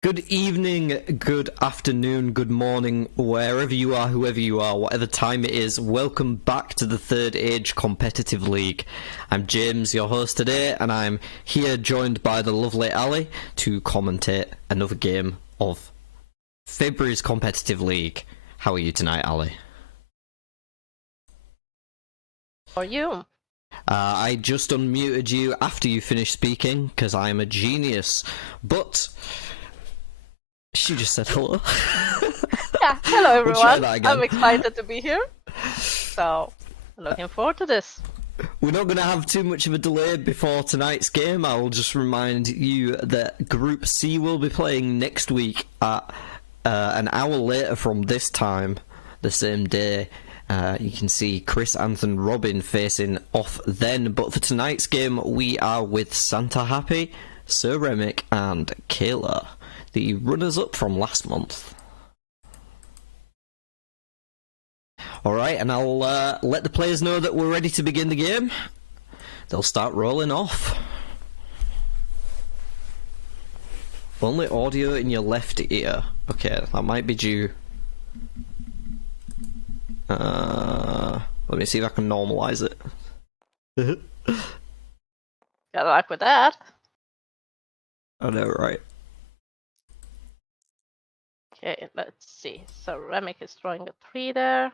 Good evening, good afternoon, good morning, wherever you are, whoever you are, whatever time it is, welcome back to the Third Age Competitive League. I'm James, your host today, and I'm here joined by the lovely Ali to commentate another game of February's Competitive League. How are you tonight, Ali? How are you? I just unmuted you after you finished speaking, because I am a genius, but... She just said hello. Yeah, hello everyone. We'll I'm excited to be here. So, looking forward to this. We're not going to have too much of a delay before tonight's game. I'll just remind you that Group C will be playing next week at an hour later from this time, the same day. You can see Chris, Anthony, Robin facing off then. But for tonight's game, we are with Santa Happy, Sir Remick, and Kayla, the runners-up from last month. Alright, and I'll let the players know that we're ready to begin the game. They'll start rolling off. Only audio in your left ear. Okay, that might be due. Let me see if I can normalise it. Good luck with that. I know, right? Okay, let's see. So Remick is throwing a 3 there.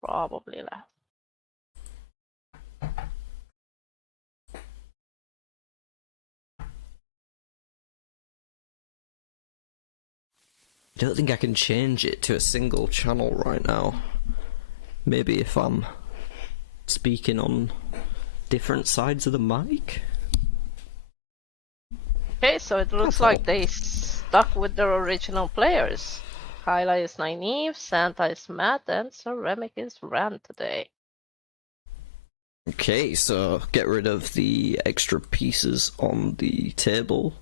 Probably left. I don't think I can change it to a single channel right now. Maybe if I'm speaking on different sides of the mic? Okay, so it looks like they stuck with their original players. Kyla is Nynaeve, Santa is Matt, and Sir Remick is Ran today. Okay, so get rid of the extra pieces on the table.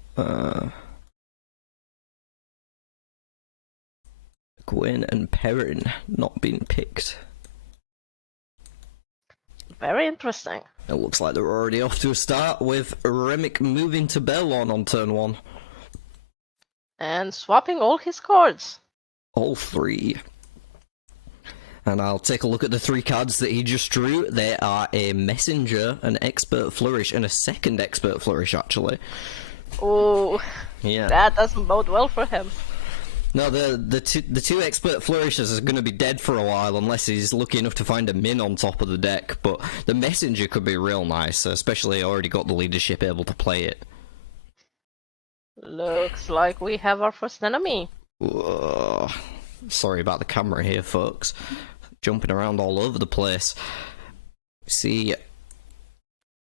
Gwen and Perrin not being picked. Very interesting. It looks like they're already off to a start with Remick moving to Belon on turn 1. And swapping all his cards. All 3. And I'll take a look at the 3 cards that he just drew. They are a Messenger, an Expert Flourish, and a second Expert Flourish, actually. Oh, yeah. That doesn't bode well for him. No, the two Expert Flourishes are going to be dead for a while unless he's lucky enough to find a min on top of the deck, but the Messenger could be real nice, especially already got the leadership able to play it. Looks like we have our first enemy. Whoa. Sorry about the camera here, folks. Jumping around all over the place. See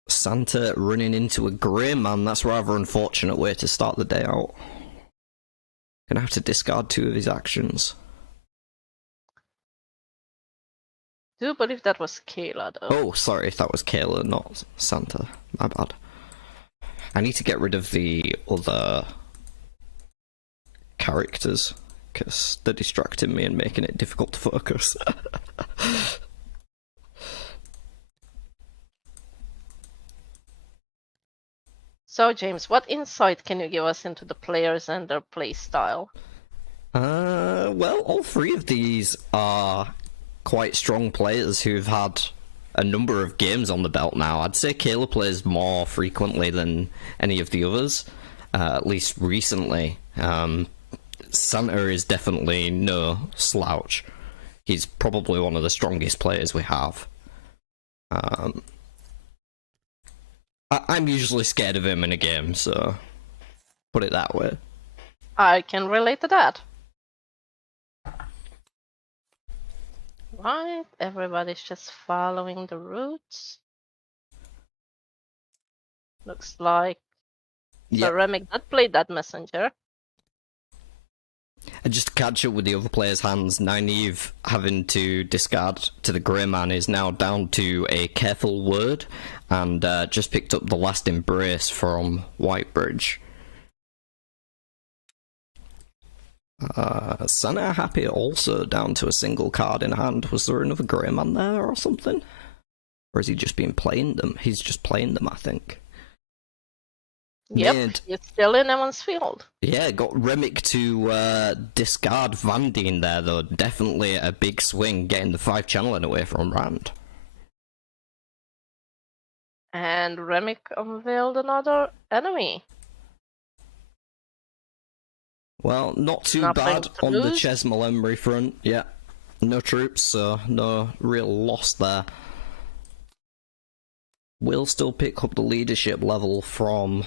Santa running into a Grey Man. That's a rather unfortunate way to start the day out. Gonna have to discard 2 of his actions. I do believe that was Kayla, though. Oh, sorry, that was Kayla, not Santa. My bad. I need to get rid of the other characters, because they're distracting me and making it difficult to focus. So, James, what insight can you give us into the players and their play style? Well, all 3 of these are quite strong players who've had a number of games on the belt now. I'd say Kayla plays more frequently than any of the others, at least recently. Santa is definitely no slouch. He's probably one of the strongest players we have. I'm usually scared of him in a game, so put it that way. I can relate to that. Right, everybody's just following the routes. Looks like Sir Remick did play that Messenger. And just to catch up with the other players' hands, Nynaeve having to discard to the Grey Man is now down to a Careful Word, and just picked up the Last Embrace from Whitebridge. Santa Happy also down to a single card in hand. Was there another Grey Man there or something? Or is he just been playing them? He's just playing them, I think. Yep, Made, he's still in Evan's field. yeah, got Remick to discard Vandine there, though. Definitely a big swing, getting the 5 channeling away from Rand. And Remick unveiled another enemy. Well, not too Nothing bad to on the lose. Chesmal Embry front. Yeah, no troops, so no real loss there. Will still pick up the leadership level from...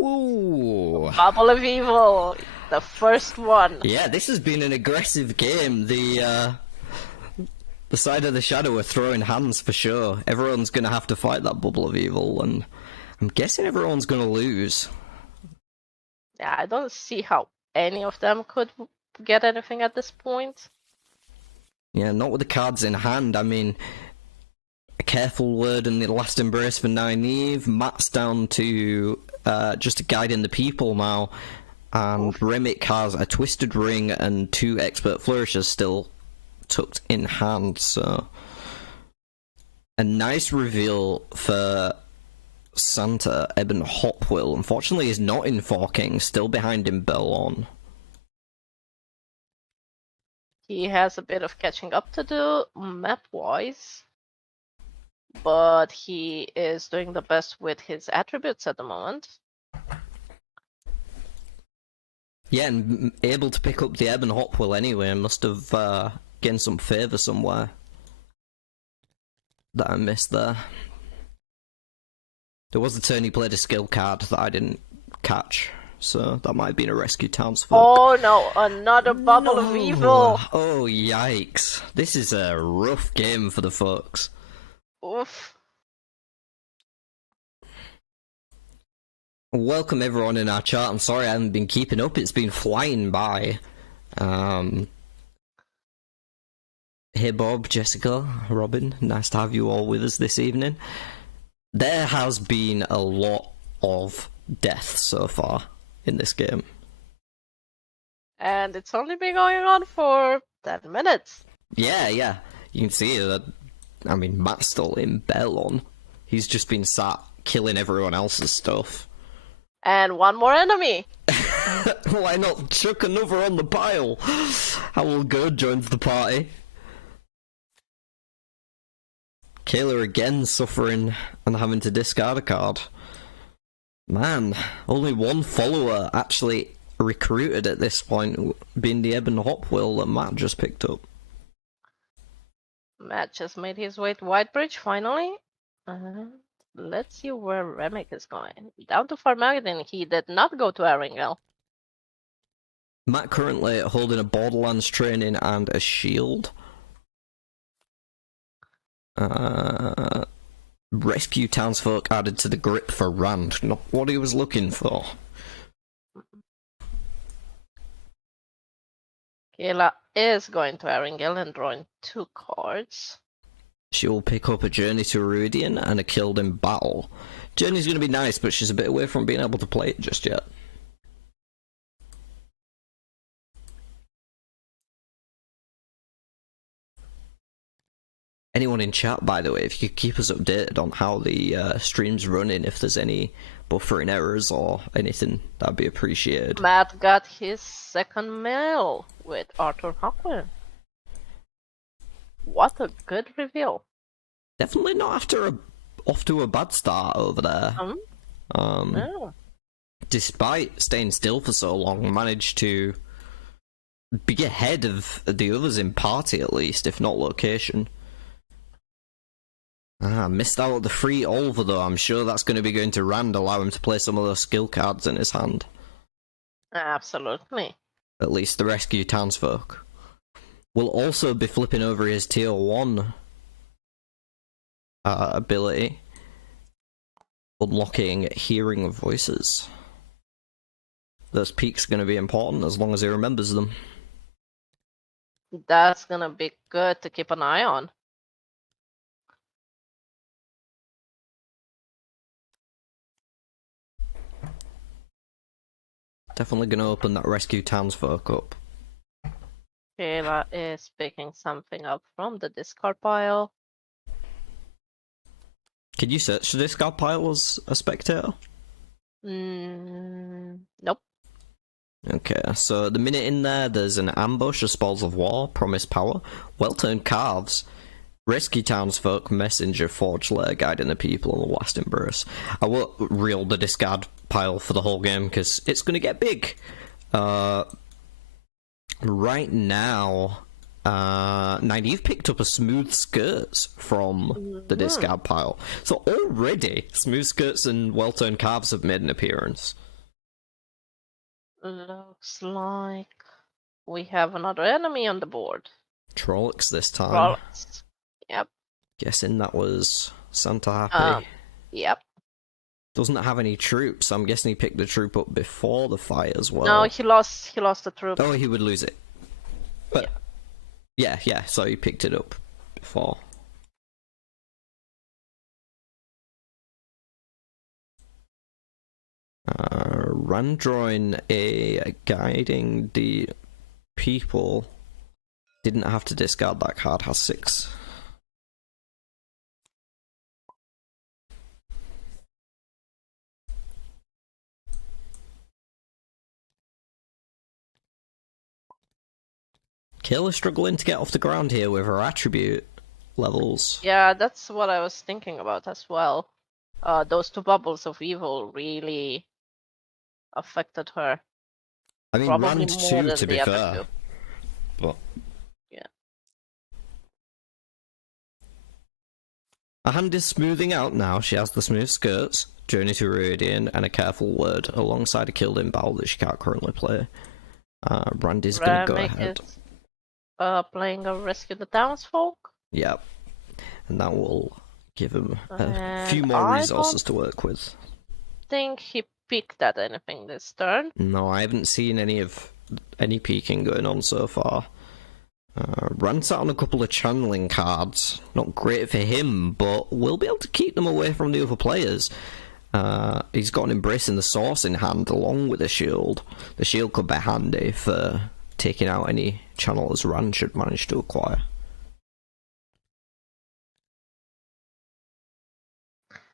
Ooh. Bubble of Evil, the first one. Yeah, this has been an aggressive game. The side of the shadow are throwing hands for sure. Everyone's going to have to fight that bubble of evil, and I'm guessing everyone's going to lose. Yeah, I don't see how any of them could get anything at this point. Yeah, not with the cards in hand. I mean, a careful word in the last embrace for Nynaeve. Matt's down to just guiding the people now, and Remick has a twisted ring and 2 expert flourishes still tucked in hand, so a nice reveal for Santa. Eben Hopwill unfortunately is not in Forking, still behind in Belon. He has a bit of catching up to do map-wise, but he is doing the best with his attributes at the moment. Yeah, and able to pick up the Eben Hopwill anyway. Must have gained some favour somewhere that I missed there. There was a turn he played a skill card that I didn't catch, so that might have been a rescue townsfolk. Oh no, another bubble of evil! Oh yikes. This is a rough game for the folks. Oof. Welcome everyone in our chat. I'm sorry I haven't been keeping up, it's been flying by. Hey Bob, Jessica, Robin, nice to have you all with us this evening. There has been a lot of death so far in this game. And it's only been going on for 10 minutes. Yeah, you can see that. I mean, Matt's still in Belon. He's just been sat killing everyone else's stuff. And one more enemy! Why not chuck another on the pile? Howell Good joins the party. Kayla again suffering and having to discard a card. Man, only one follower actually recruited at this point, being the Eben Hopwill that Matt just picked up. Matt just made his way to Whitebridge finally. Let's see where Remick is going. Down to Farmageddon, he did not go to Erringel. Matt currently holding a Borderlands training and a shield. Rescue townsfolk added to the grip for Rand, not what he was looking for. Kayla is going to Erringel and drawing 2 cards. She will pick up a Journey to Ruidian and a Killed in Battle. Journey's going to be nice, but she's a bit away from being able to play it just yet. Anyone in chat, by the way, if you could keep us updated on how the stream's running, if there's any buffering errors or anything, that'd be appreciated. Matt got his second mail with Arthur Hawkwin. What a good reveal. Definitely not off to a bad start over there. No. Despite staying still for so long, managed to be ahead of the others in party at least, if not location. Missed out on the free Olver though. I'm sure that's going to be going to Rand, allow him to play some of those skill cards in his hand. Absolutely. At least the rescue townsfolk. Will also be flipping over his tier 1 ability, unlocking hearing of voices. Those peaks are going to be important as long as he remembers them. That's gonna be good to keep an eye on. Definitely going to open that rescue townsfolk up. Kayla is picking something up from the discard pile. Can you search the discard pile as a spectator? Nope. Okay, so at the minute in there's an ambush, a spoils of war, promised power, well-turned calves, rescue townsfolk, messenger, forged lair, guiding the people, and the last embrace. I won't reel the discard pile for the whole game because it's going to get big. Right now, you've picked up a smooth skirts from the discard pile. So already, smooth skirts and well-turned calves have made an appearance. Looks like we have another enemy on the board. Trollocs this time. Trollocs. Yep. Guessing that was Santa Happy. Yep. Doesn't have any troops. I'm guessing he picked the troop up before the fight as well. No, he lost the troop. Oh, he would lose it. But yeah, so he picked it up before. Randroin a guiding the people didn't have to discard that card, has 6. Kayla's struggling to get off the ground here with her attribute levels. Yeah, that's what I was thinking about as well. Those 2 bubbles of evil really affected her. I mean, Probably Rand more 2 than to be the other fair. 2. But yeah. her hand is smoothing out now. She has the smooth skirts, Journey to Radiant, and a careful word alongside a killed in battle that she can't currently play. Rand is going to go ahead. Is, playing a Rescue the Townsfolk. Yep. And that will give him a few more resources to work with. Think he peeked at anything this turn. No, I haven't seen any peeking going on so far. Rand sat on a couple of channeling cards. Not great for him, but we'll be able to keep them away from the other players. He's got an Embracing the Source in hand along with a shield. The shield could be handy for taking out any channelers Rand should manage to acquire.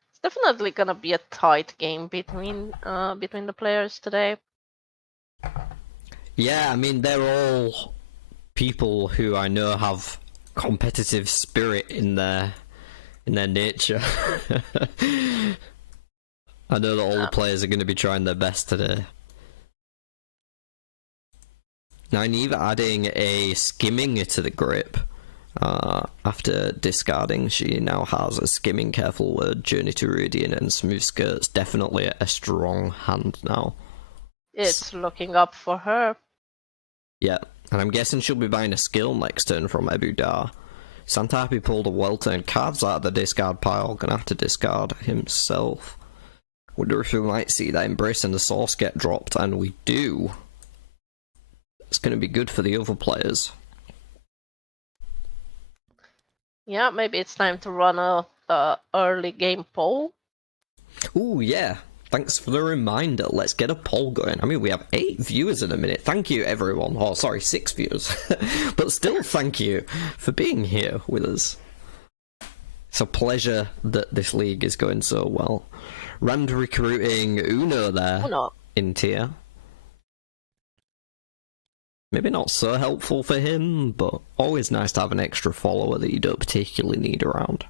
It's definitely gonna be a tight game between the players today. Yeah, I mean, they're all people who I know have competitive spirit in their nature. I know that all the players are going to be trying their best today. Nynaeve adding a skimming to the grip. After discarding, she now has a skimming, careful word, Journey to Radiant, and smooth skirts. Definitely a strong hand now. It's looking up for her. Yeah, and I'm guessing she'll be buying a skill next turn from Ebu Dar. Santa Happy pulled a well-turned cards out of the discard pile, gonna have to discard himself. Wonder if we might see that Embracing the Source get dropped, and we do. It's gonna be good for the other players. Yeah, maybe it's time to run a early game poll. Ooh, yeah. Thanks for the reminder. Let's get a poll going. I mean, we have 8 viewers in a minute. Thank you, everyone. Oh, sorry, 6 viewers. But still, thank you for being here with us. It's a pleasure that this league is going so well. Rand recruiting Uno there in tier. Maybe not so helpful for him, but always nice to have an extra follower that you don't particularly need around.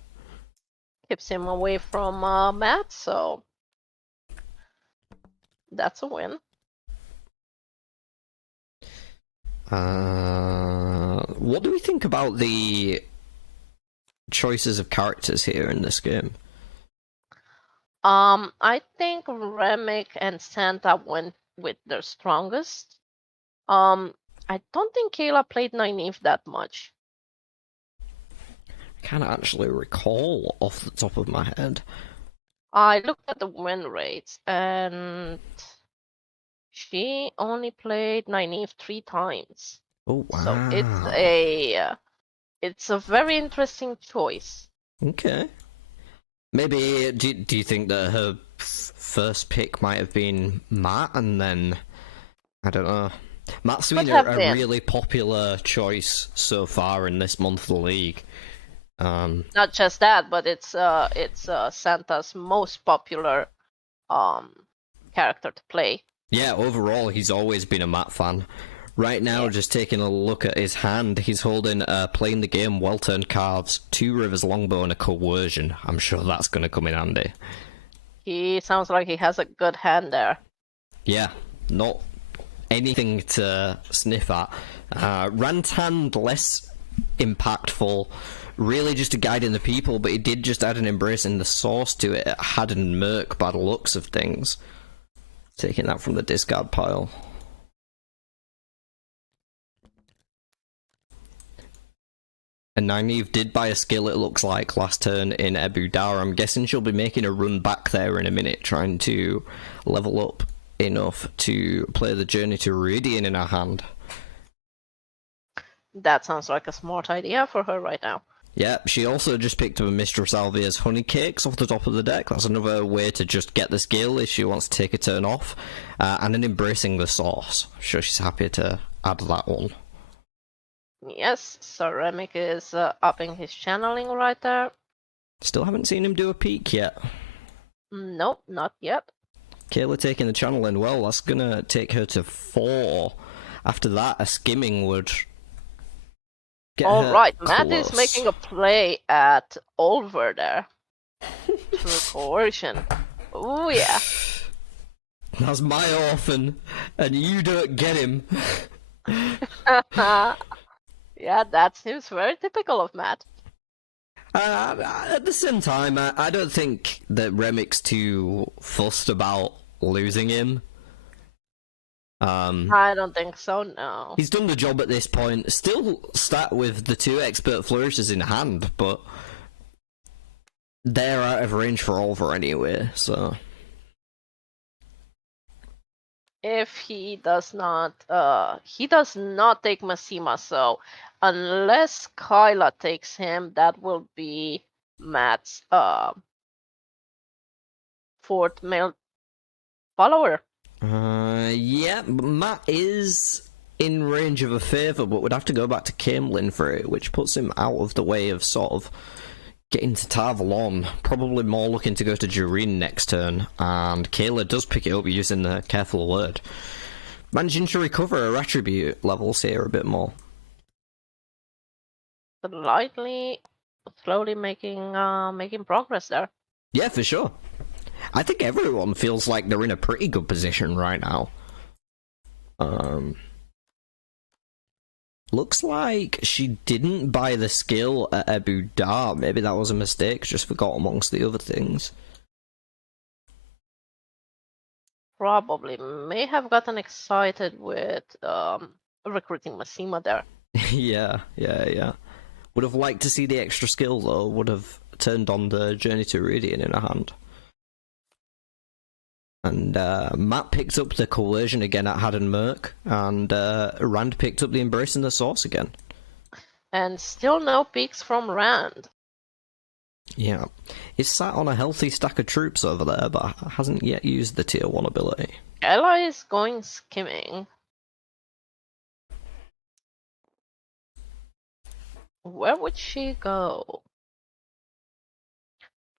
Keeps him away from Matt, so that's a win. What do we think about the choices of characters here in this game? I think Remick and Santa went with their strongest. I don't think Kayla played Nynaeve that much. I can't actually recall off the top of my head. I looked at the win rates, and she only played Nynaeve 3 times. Oh wow! So it's a very interesting choice. Okay. Maybe do you think that her first pick might have been Matt, and then I don't know. Matt's been a really popular choice so far in this month of the league. Not just that, but it's Santa's most popular character to play. Yeah, overall, he's always been a Matt fan. Right now, just taking a look at his hand, he's holding playing the game, well-turned cards, 2 Rivers Longbow, and a Coercion. I'm sure that's going to come in handy. He sounds like he has a good hand there. Yeah, not anything to sniff at. Rantan, less impactful, really just a guide in the people, but he did just add an Embracing the Source to it. It had an Merc by the looks of things. Taking that from the discard pile. And Nynaeve did buy a skill, it looks like, last turn in Ebu Dar. I'm guessing she'll be making a run back there in a minute, trying to level up enough to play the Journey to Iridian in her hand. That sounds like a smart idea for her right now. Yeah, she also just picked up a Mistress Alvia's Honey Cakes off the top of the deck. That's another way to just get the skill if she wants to take a turn off. And an Embracing the Source. I'm sure she's happy to add that one. Yes, Ceramic is upping his channeling right there. Still haven't seen him do a peek yet. Nope, not yet. Kayla taking the channeling well. That's going to take her to 4. After that, a skimming would get her Alright, Matt close. is making a play at Olver there. Through Coercion. Oh yeah. That's my orphan, and you don't get him. Yeah, that seems very typical of Matt. At the same time, I don't think that Remic's too fussed about losing him. I don't think so, no. He's done the job at this point. Still stat with the 2 Expert Flourishes in hand, but they're out of range for Olver anyway, so... If he does not take Masima, so unless Kyla takes him, that will be Matt's 4th male follower. Yeah, Matt is in range of a favour, but would have to go back to Camelin for it, which puts him out of the way of sort of getting to Tarvalon. Probably more looking to go to Jureen next turn, and Kayla does pick it up using the Careful Word. Managing to recover her attribute levels here a bit more. Slowly making progress there. Yeah, for sure. I think everyone feels like they're in a pretty good position right now. Looks like she didn't buy the skill at Ebu Dar. Maybe that was a mistake, just forgot amongst the other things. Probably may have gotten excited with recruiting Masima there. Yeah. Would have liked to see the extra skill though, would have turned on the Journey to Iridian in her hand. And Matt picked up the Coercion again at Haddon Merc, and Rand picked up the Embracing the Source again. And still no peaks from Rand. Yeah. He's sat on a healthy stack of troops over there, but hasn't yet used the tier 1 ability. Ella is going skimming. Where would she go?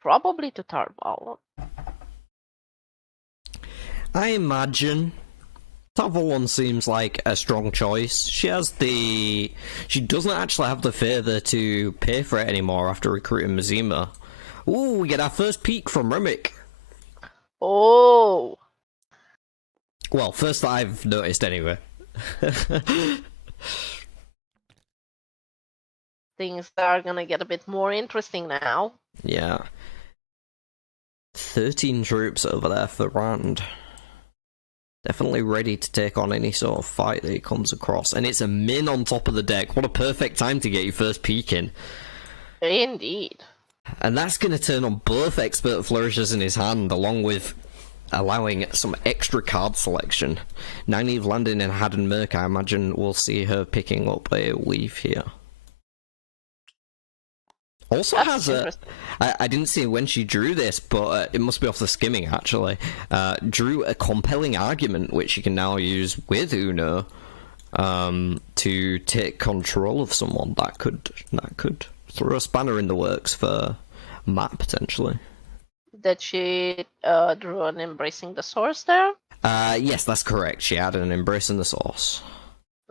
Probably to Tarvalon. I imagine Tarvalon seems like a strong choice. She doesn't actually have the favour to pay for it anymore after recruiting Mazima. Ooh, we get our first peek from Remick. Oh! Well, first that I've noticed anyway. Things are gonna get a bit more interesting now. Yeah. 13 troops over there for Rand. Definitely ready to take on any sort of fight that he comes across. And it's a min on top of the deck. What a perfect time to get your first peek in. Indeed. And that's going to turn on both Expert Flourishes in his hand, along with allowing some extra card selection. Nynaeve landing in Haddon Merc, I imagine we'll see her picking up a Weave here. Also That's has a... I didn't see when she drew this, but it must be off the skimming, actually. Drew a compelling argument, which she can now use with Uno, to take control of someone. That could throw a spanner in the works for Matt, potentially. That she drew an Embracing the Source there? Yes, that's correct. She added an Embracing the Source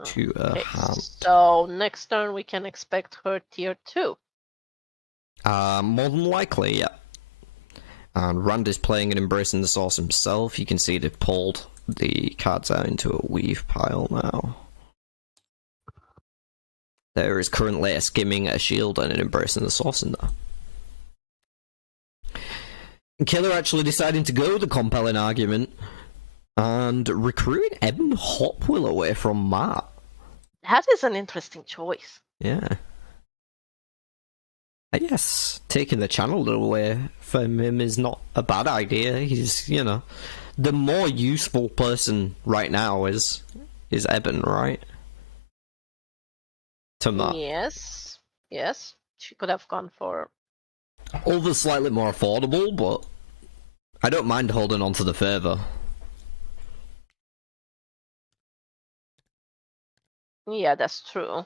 to her Okay, hand. so next turn we can expect her tier 2. More than likely, yeah. And Rand is playing and Embracing the Source himself. You can see they've pulled the cards out into a weave pile now. There is currently a Skimming, a Shield, and an Embracing the Source in there. And Killer actually deciding to go the compelling argument and recruiting Eben Hopwill away from Matt. That is an interesting choice. Yeah. I guess taking the channel away from him is not a bad idea. He's, you know, the more useful person right now is Eben, right? To Matt. Yes. Yes. She could have gone for... Ulva's slightly more affordable, but I don't mind holding on to the favour. Yeah, that's true.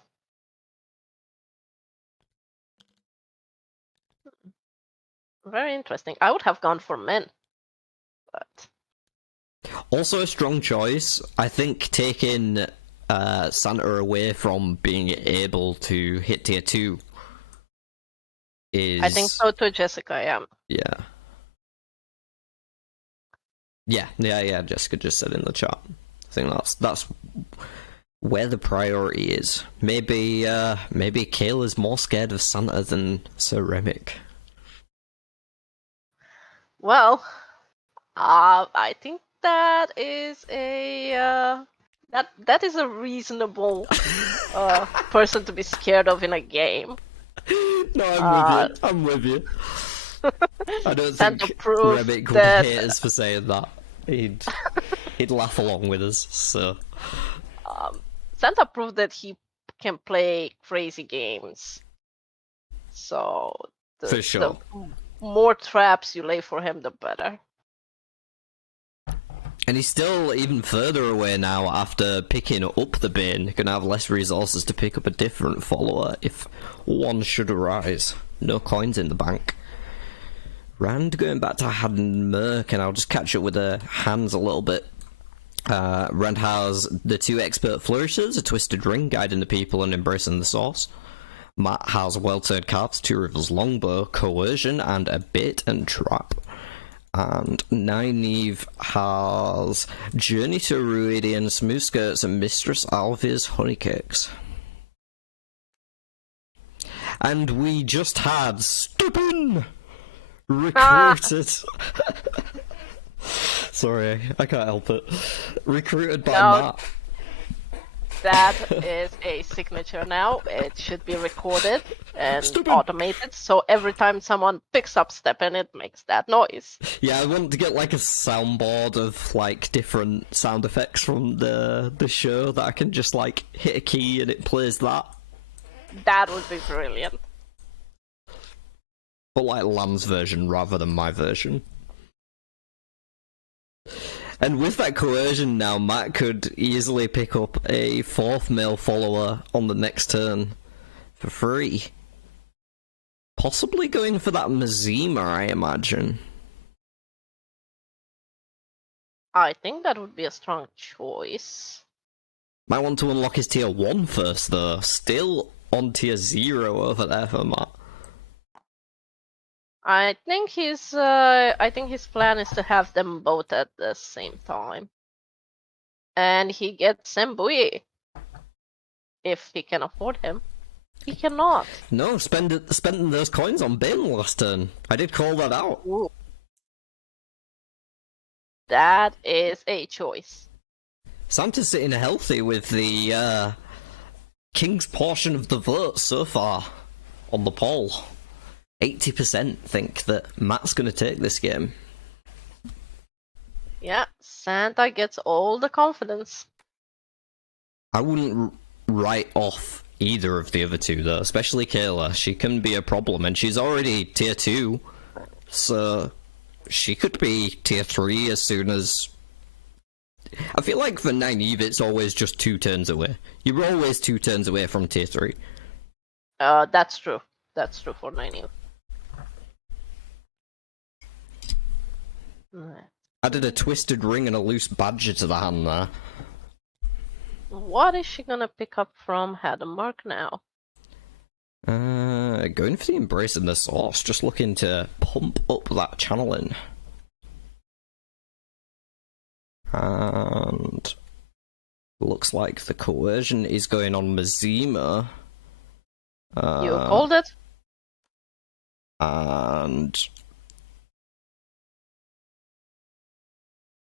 Very interesting. I would have gone for men. But... Also a strong choice. I think taking Santa away from being able to hit tier 2 is... I think so too, Jessica, yeah. Yeah, Jessica just said in the chat. I think that's where the priority is. Maybe Kayla's more scared of Santa than Sir Remick. Well, I think that is a that is a reasonable person to be scared of in a game. No, I'm with you. I don't Santa think proved Remick would that... hate us for saying that. He'd laugh along with us. So Santa proved that he can play crazy games. So for sure, the more traps you lay for him, the better. And he's still even further away now after picking up the Bane. Gonna have less resources to pick up a different follower if one should arise. No coins in the bank. Rand going back to Haddon Merc, and I'll just catch up with her hands a little bit. Rand has the 2 Expert Flourishes, a Twisted Ring, guiding the people and embracing the source. Matt has well-turned cards, 2 Rivers Longbow, Coercion, and a Bait and Trap. And Nynaeve has Journey to Ruidian, Smooth Skirts, and Mistress Alvia's Honeycakes. And we just had Stupin recruited. Sorry, I can't help it. Recruited by Matt. That is a signature now. It should be recorded and automated, so every time someone picks up Stepin, it makes that noise. Yeah, I want to get like a soundboard of like different sound effects from the show that I can just like hit a key and it plays that. That would be brilliant. But like Lamb's version rather than my version. And with that coercion now, Matt could easily pick up a 4th male follower on the next turn for free. Possibly going for that Mazima, I imagine. I think that would be a strong choice. Might want to unlock his tier 1 first, though. Still on tier 0 over there for Matt. I think his plan is to have them both at the same time, and he gets Sembui if he can afford him. He cannot. No, spending those coins on Bane last turn. I did call that out. Ooh. That is a choice. Santa's sitting healthy with the King's portion of the vote so far on the poll. 80% think that Matt's going to take this game. Yeah, Santa gets all the confidence. I wouldn't write off either of the other two, though, especially Kayla. She can be a problem, and she's already tier 2, so she could be tier 3 as soon as... I feel like for Nynaeve, it's always just 2 turns away. You're always 2 turns away from tier 3. That's true. That's true for Nynaeve. Right. Added a twisted ring and a loose badger to the hand there. What is she gonna pick up from Hadammark now? Going for the embrace and the source, just looking to pump up that channeling. And looks like the coercion is going on Mazima. You called it? And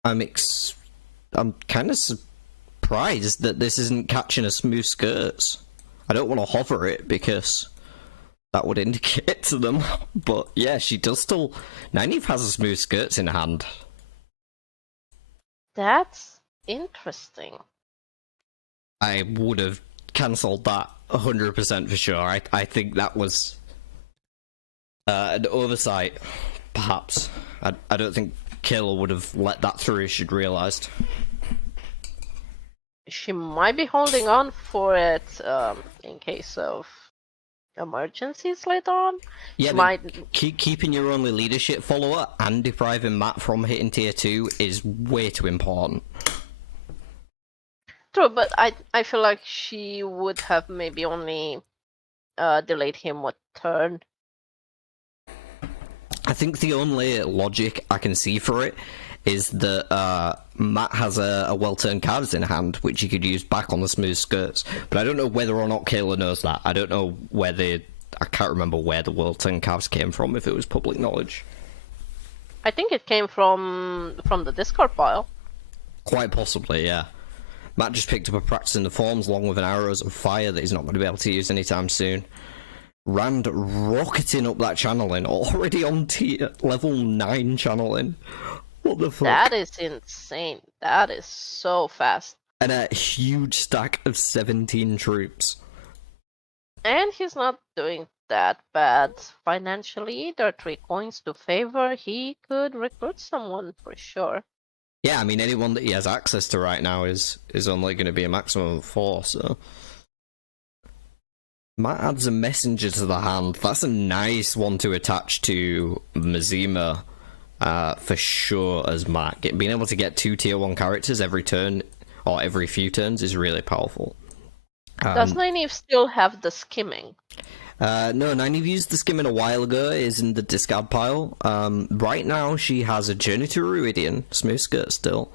I'm kind of surprised that this isn't catching a smooth skirts. I don't want to hover it because that would indicate to them. But yeah, she does still. Nynaeve has a smooth skirts in hand. That's interesting. I would have cancelled that 100% for sure. I think that was an oversight, perhaps. I don't think Kayla would have let that through if she'd realised. She might be holding on for it in case of emergencies later on. Yeah, keeping your only leadership follower and depriving Matt from hitting tier 2 is way too important. True, but I feel like she would have maybe only delayed him one turn. I think the only logic I can see for it is that Matt has a well-turned cards in hand, which he could use back on the smooth skirts. But I don't know whether or not Kayla knows that. I don't know where I can't remember where the well-turned cards came from, if it was public knowledge. I think it came from the Discord pile. Quite possibly, yeah. Matt just picked up a practice in the forms along with an arrows of fire that he's not going to be able to use anytime soon. Rand rocketing up that channeling, already on level 9 channeling. What the fuck? That is insane. That is so fast. And a huge stack of 17 troops. And he's not doing that bad financially either. 3 coins to favor. He could recruit someone for sure. Yeah, I mean, anyone that he has access to right now is only going to be a maximum of 4, so... Matt adds a messenger to the hand. That's a nice one to attach to Mazima, for sure, as Matt. Being able to get 2 tier 1 characters every turn, or every few turns, is really powerful. Does Nynaeve still have the skimming? No, Nynaeve used the skimming a while ago, is in the discard pile. Right now, she has a Journey to Ruidian, smooth skirt still,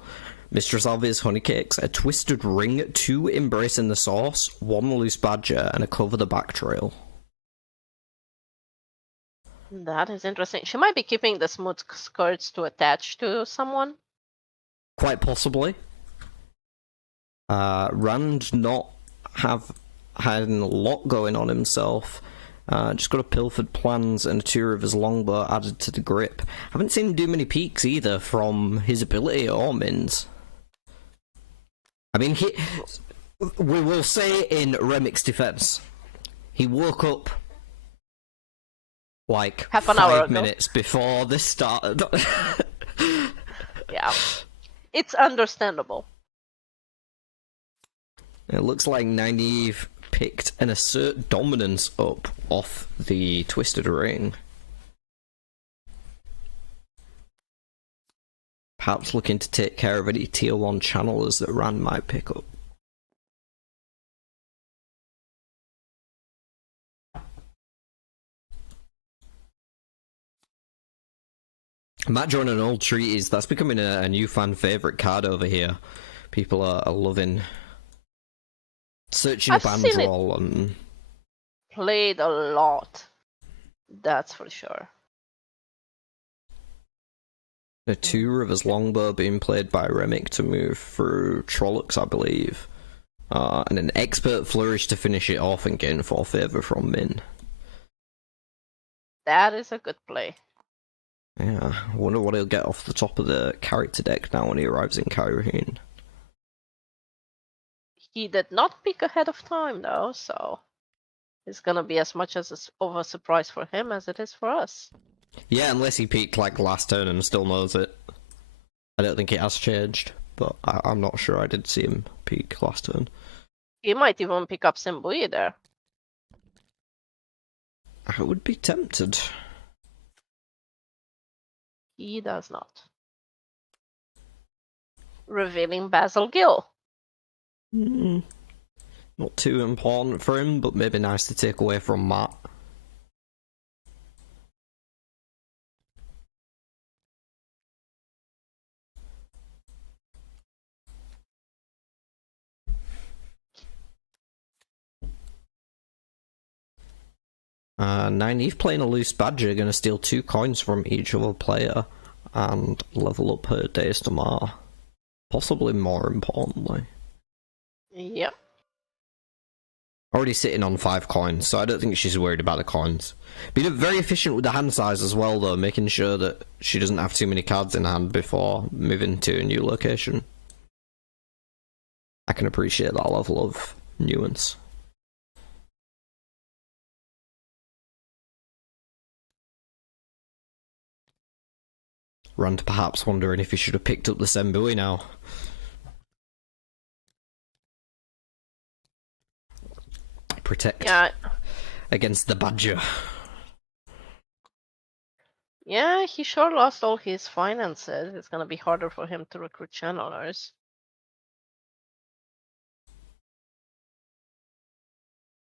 Mistress Alvia's Honeycakes, a Twisted Ring, 2 Embracing the Source, 1 Loose Badger, and a Cover the Back Trail. That is interesting. She might be keeping the smooth skirts to attach to someone. Quite possibly. Rand not have had a lot going on himself. Just got a Pilfered Plans and a tour of his longbow added to the grip. Haven't seen him do many peaks either from his ability or Min's. I mean, we will say in Remic's defense, he woke up like half an hour ago, 5 minutes before this started. Yeah, it's understandable. It looks like Nynaeve picked an Assert Dominance up off the Twisted Ring. Perhaps looking to take care of any tier 1 channelers that Rand might pick up. Matt joining an old treatise, that's becoming a new fan favourite card over here. People are loving searching up Androl and played a lot. That's for sure. A tour of his longbow being played by Remic to move through Trollocs, I believe. And an expert flourish to finish it off and gain 4 favour from Min. That is a good play. Yeah, I wonder what he'll get off the top of the character deck now when he arrives in Kyrene. He did not pick ahead of time though, so it's gonna be as much as of a surprise for him as it is for us. Yeah, unless he peaked like last turn and still knows it. I don't think it has changed, but I'm not sure. I did see him peak last turn. He might even pick up Simbui there. I would be tempted. He does not. revealing Basil Gill. Not too important for him, but maybe nice to take away from Matt. Nynaeve playing a loose badger, gonna steal 2 coins from each other player and level up her days to Mar. Possibly more importantly. Yep. Already sitting on 5 coins, so I don't think she's worried about the coins. Being very efficient with the hand size as well, though, making sure that she doesn't have too many cards in hand before moving to a new location. I can appreciate that level of nuance. Rand perhaps wondering if he should have picked up the Sembui now. Protect against the badger. Yeah, he sure lost all his finances. It's gonna be harder for him to recruit channelers.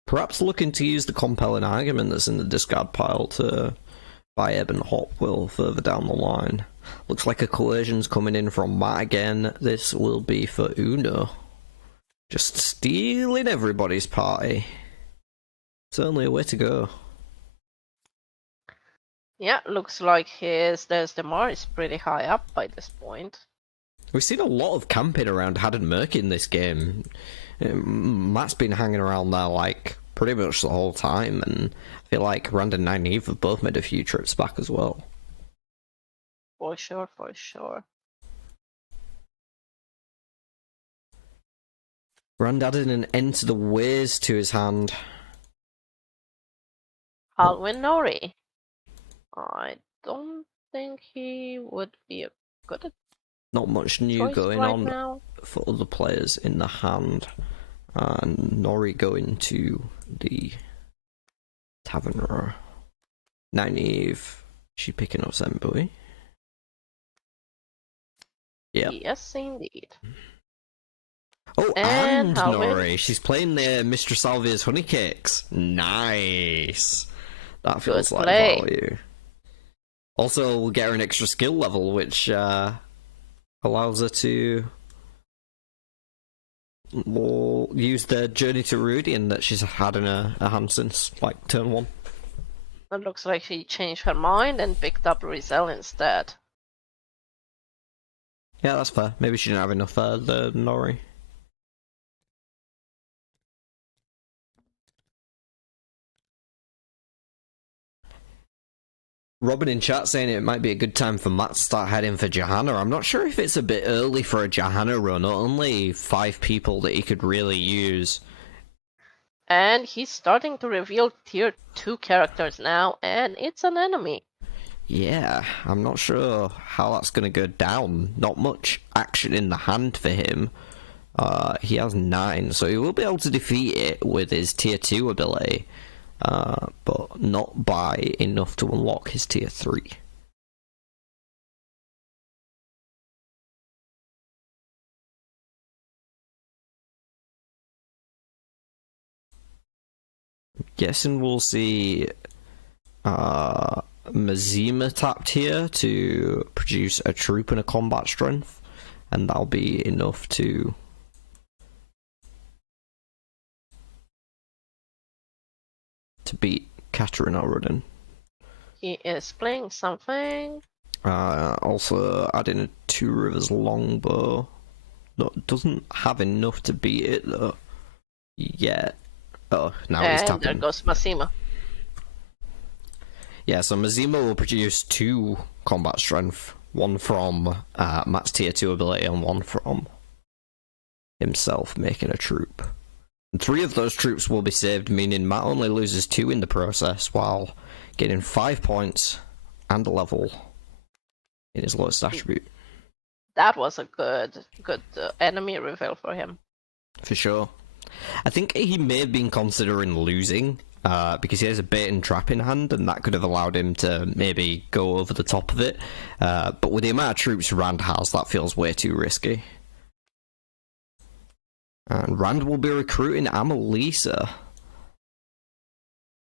Perhaps looking to use the compelling argument that's in the discard pile to buy Ebb and Hopwell further down the line. Looks like a coercion's coming in from Matt again. This will be for Uno. Just stealing everybody's party. Certainly a way to go. Yeah, looks like there's the Mar is pretty high up by this point. We've seen a lot of camping around Haddon Murk in this game. Matt's been hanging around there like pretty much the whole time, and I feel like Rand and Nynaeve have both made a few trips back as well. For sure, for sure. Rand added an Enter the Ways to his hand. Alwyn Nori. I don't think he would be a good Not much new going right on now for other players in the hand. And Nori going to the Taverner. Nynaeve, she picking up Sembui. Yeah. Yes, indeed. Oh, and Alwyn. Nori, she's playing the Mistress Salvia's honey cakes. Nice. That feels Good like play. value. Also, we'll get her an extra skill level, which allows her to use the Journey to Rudian that she's had in her hand since, like, turn 1. It looks like she changed her mind and picked up Rizal instead. Yeah, that's fair. Maybe she didn't have enough the Nori. Robin in chat saying it might be a good time for Matt to start heading for Johanna. I'm not sure if it's a bit early for a Johanna run. Only 5 people that he could really use. And he's starting to reveal tier 2 characters now, and it's an enemy. Yeah, I'm not sure how that's going to go down. Not much action in the hand for him. He has 9, so he will be able to defeat it with his tier 2 ability. But not by enough to unlock his tier 3. Guessing we'll see Mazima tapped here to produce a troop and a combat strength, and that'll be enough to beat Katarina Rudin. He is playing something. Also adding a 2 Rivers longbow. No, doesn't have enough to beat it though. Yet. Oh, now he's And tapping. there goes Masima. Yeah, so Mazima will produce 2 combat strength. One from Matt's tier 2 ability and one from himself making a troop. And 3 of those troops will be saved, meaning Matt only loses 2 in the process while getting 5 points and a level in his lowest attribute. That was a good enemy reveal for him. For sure. I think he may have been considering losing because he has a bait and trap in hand, and that could have allowed him to maybe go over the top of it. But with the amount of troops Rand has, that feels way too risky. And Rand will be recruiting Amelisa.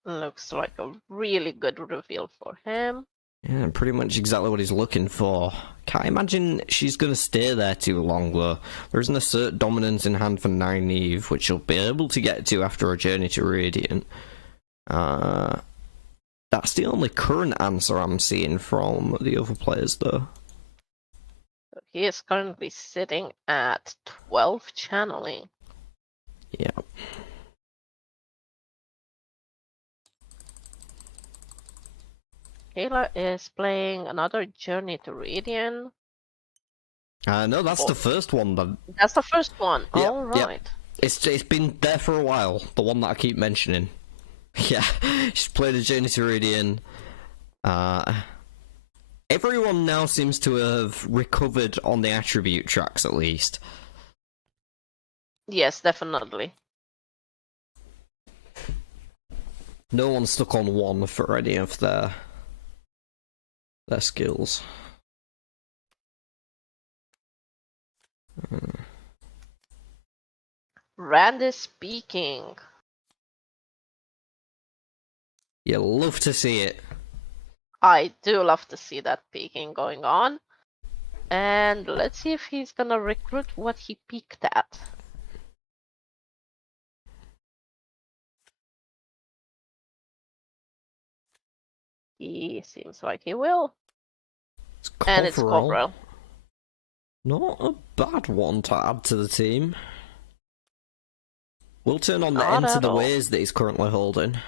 Looks like a really good reveal for him. Yeah, pretty much exactly what he's looking for. Can't imagine she's going to stay there too long, though. There is an assert dominance in hand for Nynaeve, which she'll be able to get to after a journey to Radiant. That's the only current answer I'm seeing from the other players, though. He is currently sitting at 12 channeling. Yeah. Kayla is playing another Journey to Radiant. No, that's the first one. That's the first one. Yeah, All right. Yeah. It's been there for a while. The one that I keep mentioning. Yeah, she's played a Journey to Radiant. Everyone now seems to have recovered on the attribute tracks, at least. Yes, definitely. No one's stuck on one for any of their skills. Rand is speaking. You love to see it. I do love to see that peeking going on. And let's see if he's gonna recruit what he peeked at. He seems like he will. And it's Coverall. Not a bad one to add to the team. We'll turn on the Not Enter at the all. Ways that he's currently holding.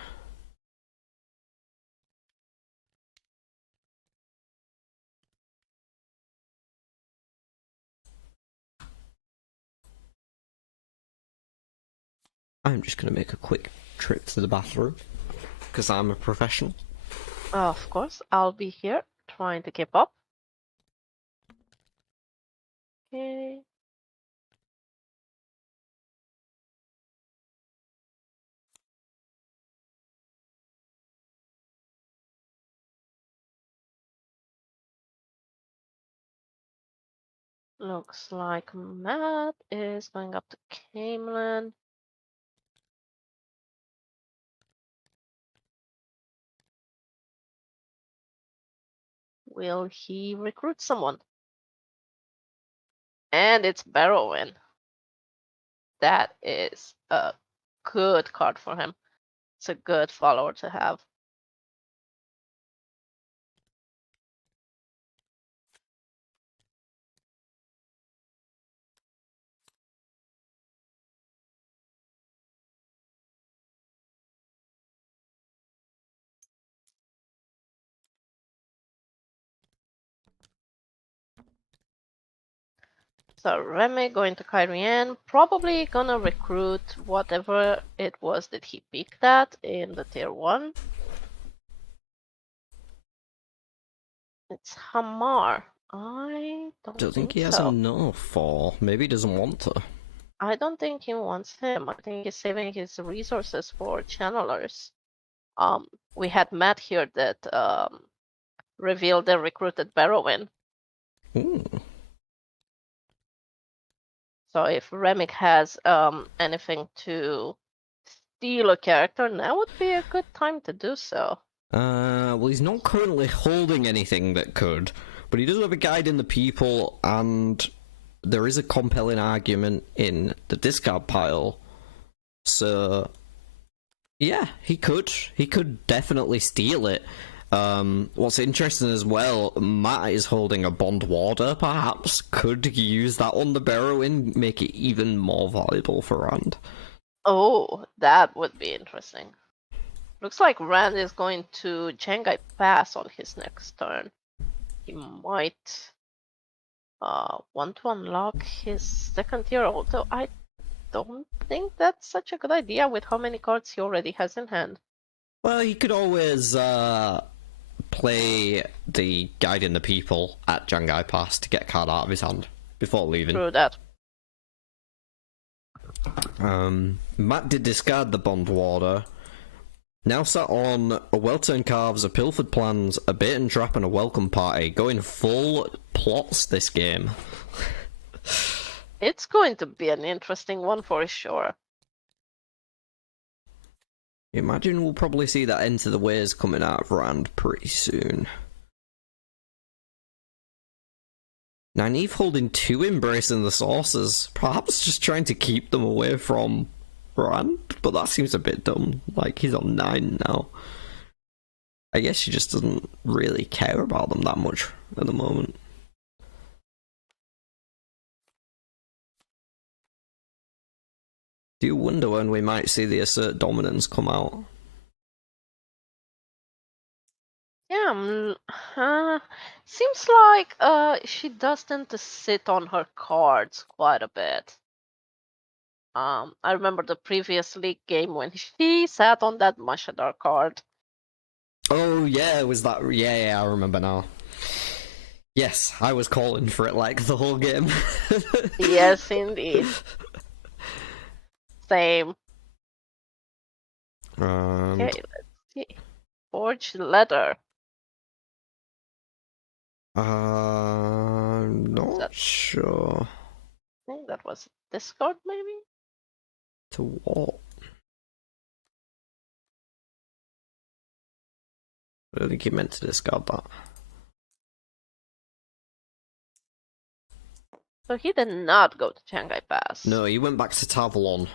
I'm just going to make a quick trip to the bathroom, because I'm a professional. Of course, I'll be here trying to keep up. Okay. Looks like Matt is going up to Camelin. Will he recruit someone? And it's Barrowin. That is a good card for him. It's a good follower to have. So Remy going to Kyrian, probably gonna recruit whatever it was that he picked at in the tier 1. It's Hamar. I don't Think he has so. enough, or maybe he doesn't want to. I don't think he wants him. I think he's saving his resources for channelers. We had Matt here that revealed and recruited Barrowin. Ooh. So if Remick has anything to steal a character, now would be a good time to do so. Well, he's not currently holding anything that could, but he does have a guide in the people, and there is a compelling argument in the discard pile. So, yeah, he could definitely steal it. What's interesting as well, Matt is holding a Bond Warder, perhaps. Could use that on the Barrowin, make it even more valuable for Rand. Oh, that would be interesting. Looks like Rand is going to Jengai Pass on his next turn. He might want to unlock his second tier, although I don't think that's such a good idea with how many cards he already has in hand. Well, he could always play the Guiding the People at Jangai Pass to get a card out of his hand before leaving. True that. Matt did discard the Bond Warder. Now sat on a well-turned carves, a pilfered plans, a bait and trap, and a welcome party. Going full plots this game. It's going to be an interesting one for sure. Imagine we'll probably see that Enter the Ways coming out of Rand pretty soon. Nynaeve holding 2 Embracing the Sources, perhaps just trying to keep them away from Rand, but that seems a bit dumb. Like, he's on 9 now. I guess she just doesn't really care about them that much at the moment. Do you wonder when we might see the Assert Dominance come out? Yeah, seems like she does tend to sit on her cards quite a bit. I remember the previous league game when she sat on that Mashadar card. Oh yeah, was that? Yeah, I remember now. Yes, I was calling for it like the whole game. Yes, indeed. Same. Okay, let's see. Forged letter. I'm not sure. I think that was Discord, maybe? To what? I don't think he meant to discard that. So he did not go to Shanghai Pass. No, he went back to Tavalon.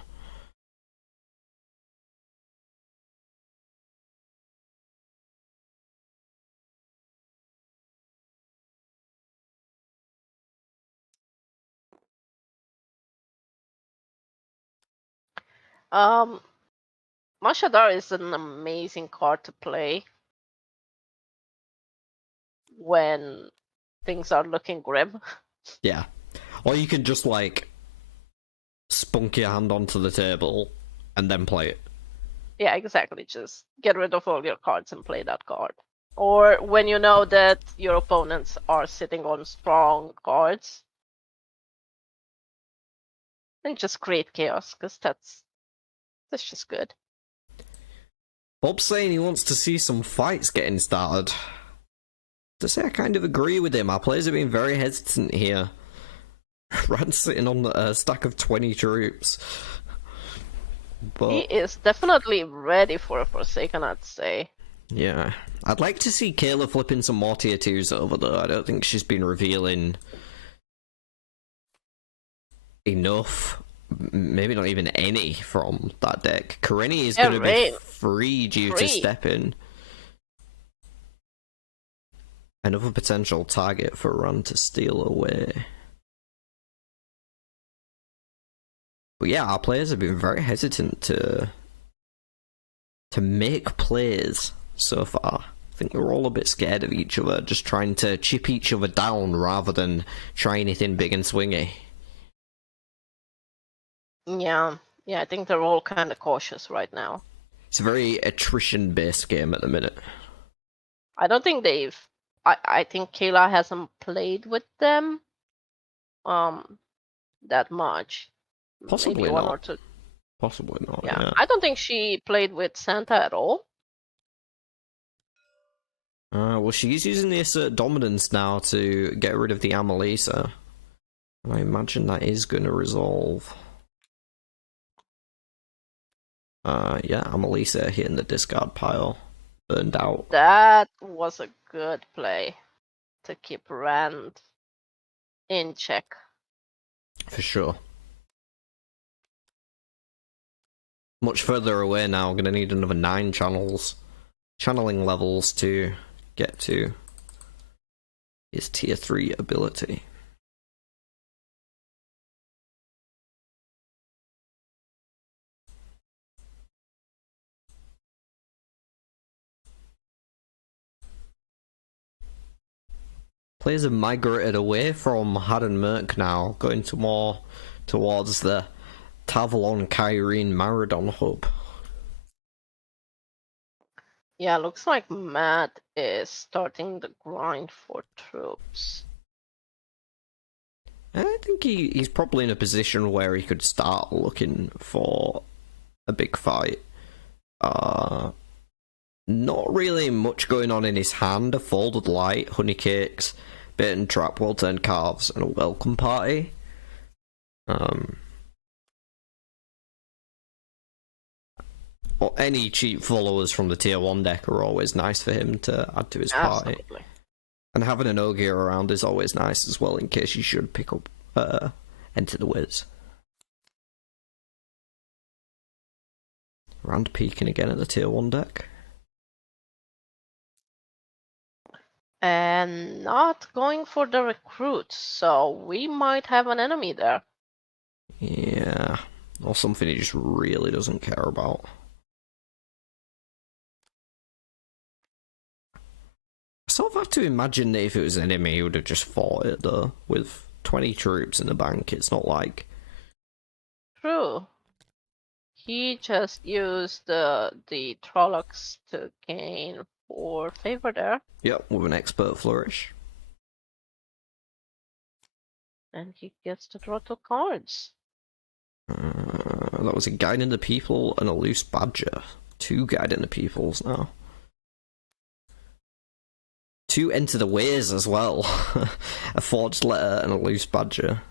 Mashadar is an amazing card to play when things are looking grim. Yeah. Or you can just, like, spunk your hand onto the table and then play it. Yeah, exactly. Just get rid of all your cards and play that card. Or when you know that your opponents are sitting on strong cards, then just create chaos, because that's just good. Bob's saying he wants to see some fights getting started. To say I kind of agree with him. Our players have been very hesitant here. Rand's sitting on a stack of 20 troops. But He is definitely ready for a Forsaken, I'd say. yeah. I'd like to see Kayla flipping some more tier 2s over, though. I don't think she's been revealing enough. Maybe not even any from that deck. Karenni is going to be free due to step in. Another potential target for Rand to steal away. But yeah, our players have been very hesitant to make plays so far. I think we're all a bit scared of each other, just trying to chip each other down rather than try anything big and swingy. Yeah, I think they're all kind of cautious right now. It's a very attrition-based game at the minute. I don't think they've... I think Kayla hasn't played with them that much. Possibly Maybe not. one or two. Possibly not, Yeah. yeah. I don't think she played with Santa at all. Well, she's using the Assert Dominance now to get rid of the Amalisa. I imagine that is going to resolve. Yeah, Amalisa hitting the discard pile. Burned out. That was a good play to keep Rand in check. For sure. Much further away now, I'm going to need another 9 channeling levels to get to his tier 3 ability. Players have migrated away from Haddon Merc now, going to more towards the Tavalon Kyrene Maradon hub. Yeah, looks like Matt is starting the grind for troops. I think he's probably in a position where he could start looking for a big fight. Not really much going on in his hand. A folded light, honey cakes, bait and trap, well turned calves, and a welcome party. Or any cheap followers from the tier 1 deck are always nice for him to add to his party. Absolutely. And having an Ogier around is always nice as well, in case you should pick up Enter the Wiz. Rand peeking again at the tier 1 deck. And not going for the recruits, so we might have an enemy there. Yeah, or something he just really doesn't care about. I sort of have to imagine that if it was an enemy, he would have just fought it, though. With 20 troops in the bank, it's not like... True. He just used the Trollocs to gain 4 favor there. Yep, with an expert flourish. And he gets to draw 2 cards. That was a Guiding the People and a Loose Badger. 2 Guiding the Peoples now. 2 Enter the Ways as well. A Forged Letter and a Loose Badger.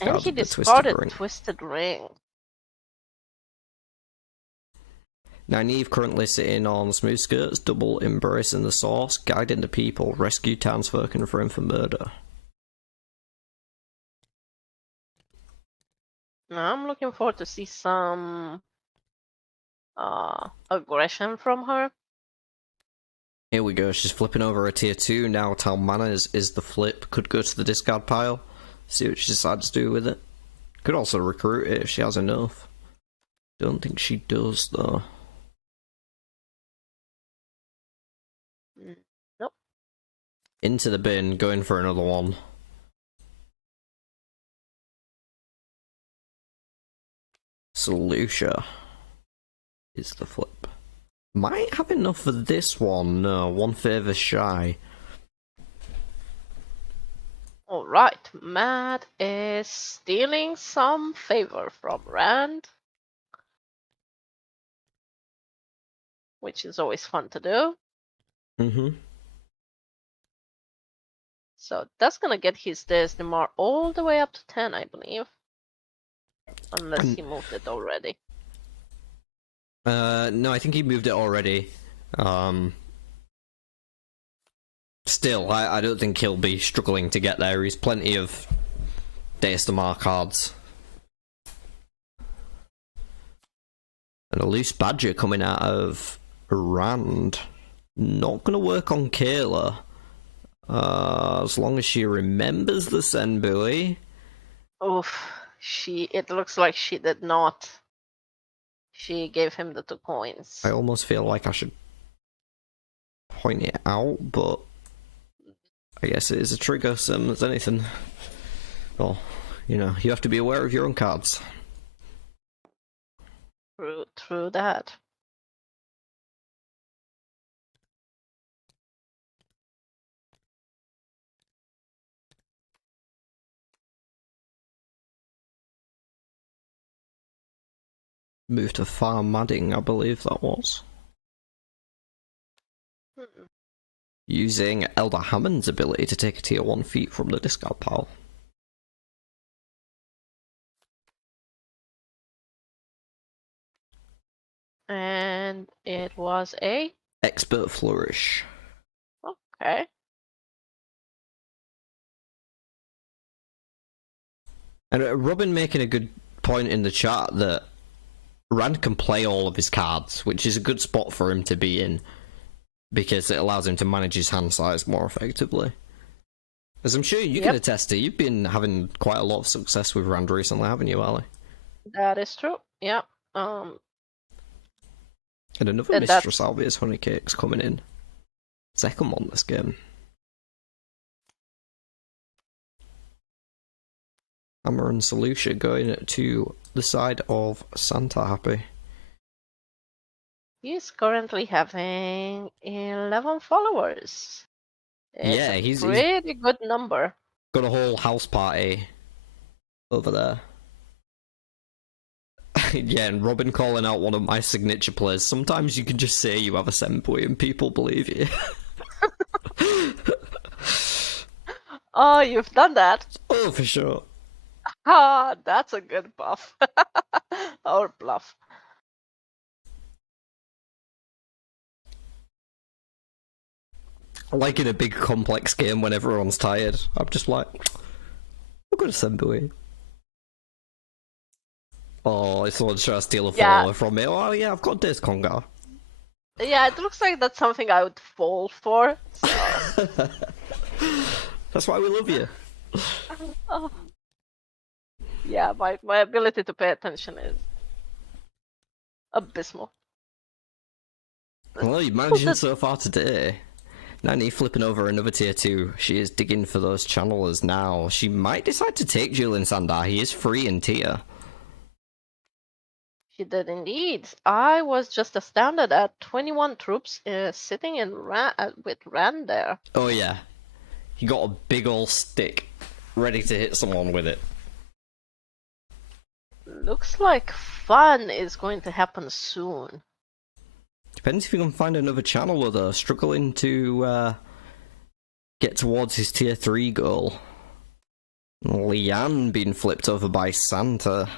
And he the discarded Twisted Ring. Nynaeve currently sitting on Smooth Skirts, double Embracing the Source, Guiding the People, Rescue Townsfolk and Frame for Murder. Now I'm looking forward to see some aggression from her. Here we go, she's flipping over a tier 2, now Talmana is the flip, could go to the discard pile, see what she decides to do with it. Could also recruit it if she has enough. Don't think she does though. Nope. Into the bin, going for another one. Lucia is the flip. Might have enough for this one. No, 1 favor shy. Alright, Matt is stealing some favor from Rand. Which is always fun to do. Mm-hmm. So that's gonna get his Desdemar all the way up to 10, I believe. Unless he moved it already. No, I think he moved it already. Still, I don't think he'll be struggling to get there. He's plenty of Desdemar cards. And a Loose Badger coming out of Rand. Not gonna work on Kayla. As long as she remembers the Sen buoy. Oof. It looks like she did not. She gave him the 2 coins. I almost feel like I should point it out, but I guess it is a trigger, same as anything. Well, you know, you have to be aware of your own cards. True that. Move to Farm Madding, I believe that was. Using Elder Hammond's ability to take a tier 1 feat from the discard pile. And it was a Expert Flourish. okay. And Robin making a good point in the chat that Rand can play all of his cards, which is a good spot for him to be in, because it allows him to manage his hand size more effectively. As I'm sure you can attest to, you've been having quite a lot of success with Rand recently, haven't you, Ali? That is true. Yeah. And another Mistress Albia's Honeycake's coming in. Second one this game. Hammer and Solution going to the side of Santa Happy. He's currently having 11 followers. It's he's a pretty good number. Got a whole house party over there. Yeah, and Robin calling out one of my signature plays. Sometimes you can just say you have a Senbui and people believe you. Oh, you've done that. Oh, for sure. Ah, that's a good buff. Or bluff. Like in a big complex game when everyone's tired, I'm just like, I'm gonna send away. Oh, someone's trying to steal a follower from me. Oh yeah, I've got this Conga. Yeah, it looks like that's something I would fall for. So. That's why we love you. Oh. Yeah, my ability to pay attention is abysmal. Well, you're managing so far today. Nanny flipping over another tier 2. She is digging for those channelers now. She might decide to take Julian Sandar. He is free in tier. She did indeed. I was just astounded at 21 troops sitting in with Rand there. Oh yeah. He got a big ol' stick ready to hit someone with it. Looks like fun is going to happen soon. Depends if you can find another channeler though, struggling to get towards his tier 3 goal. Leanne being flipped over by Santa.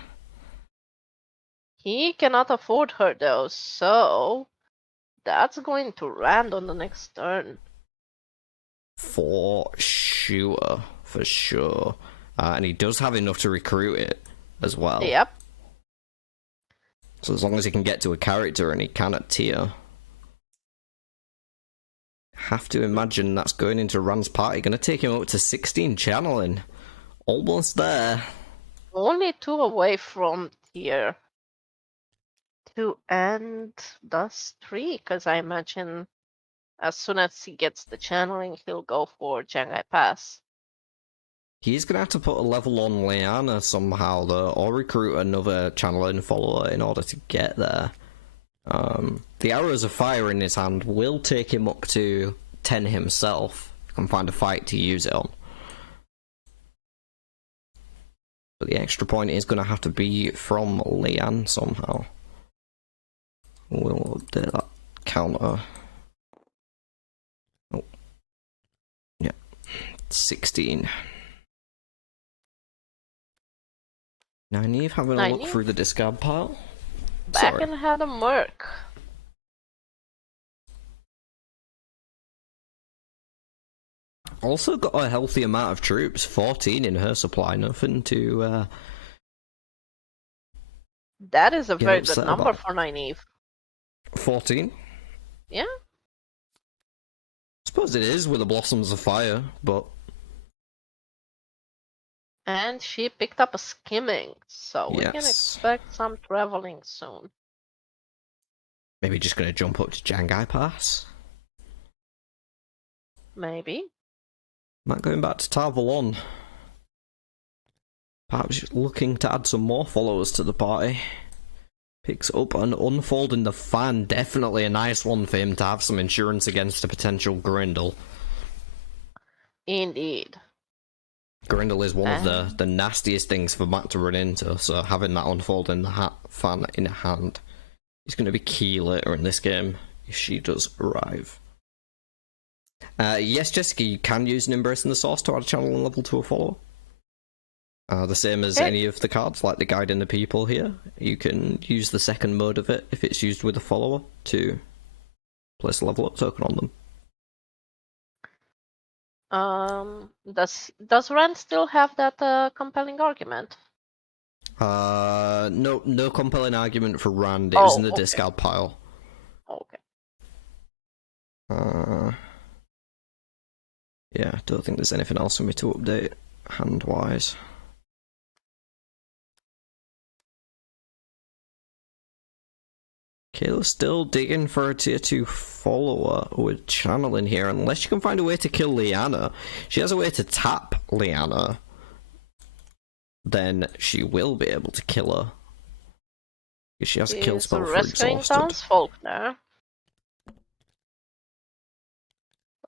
He cannot afford her though, so that's going to Rand on the next turn. For sure. For sure. And he does have enough to recruit it as well. Yep. So as long as he can get to a character and he can at tier. Have to imagine that's going into Rand's party. Gonna take him up to 16 channeling. Almost there. Only 2 away from tier 2 and thus 3, because I imagine as soon as he gets the channeling, he'll go for Jangai Pass. He's gonna have to put a level on Leanna somehow though, or recruit another channeler and follower in order to get there. The arrows of fire in his hand will take him up to 10 himself. If he can find a fight to use it on. But the extra point is gonna have to be from Leanne somehow. We'll update that counter. Oh. Yeah. 16. Nynaeve having a look through the discard pile. Back and had a merc. Also got a healthy amount of troops, 14 in her supply, nothing to that is a very good number for Nynaeve. 14? Yeah. Suppose it is with the Blossoms of Fire, but... And she picked up a skimming, so we can expect some traveling soon. Maybe just gonna jump up to Jangai Pass? Maybe. Might going back to Tarvalon. Perhaps looking to add some more followers to the party. Picks up an Unfolding the Fan, definitely a nice one for him to have some insurance against a potential Grindle. Indeed. Grindle is one of the nastiest things for Matt to run into, so having that Unfolding the Fan in hand is going to be key later in this game if she does arrive. Yes, Jessica, you can use an Embracing the Source to add a channel and level to a follower. The same as any of the cards, like the Guiding the People here. You can use the second mode of it if it's used with a follower to place a level up token on them. Does Rand still have that compelling argument? No compelling argument for Rand. It was in the discard pile. Okay. Yeah, I don't think there's anything else for me to update hand-wise. Kayla's still digging for a tier 2 follower with channeling here, unless you can find a way to kill Liana. She has a way to tap Liana, then she will be able to kill her. Because she has a kill spell for exhausted. Townsfolk there.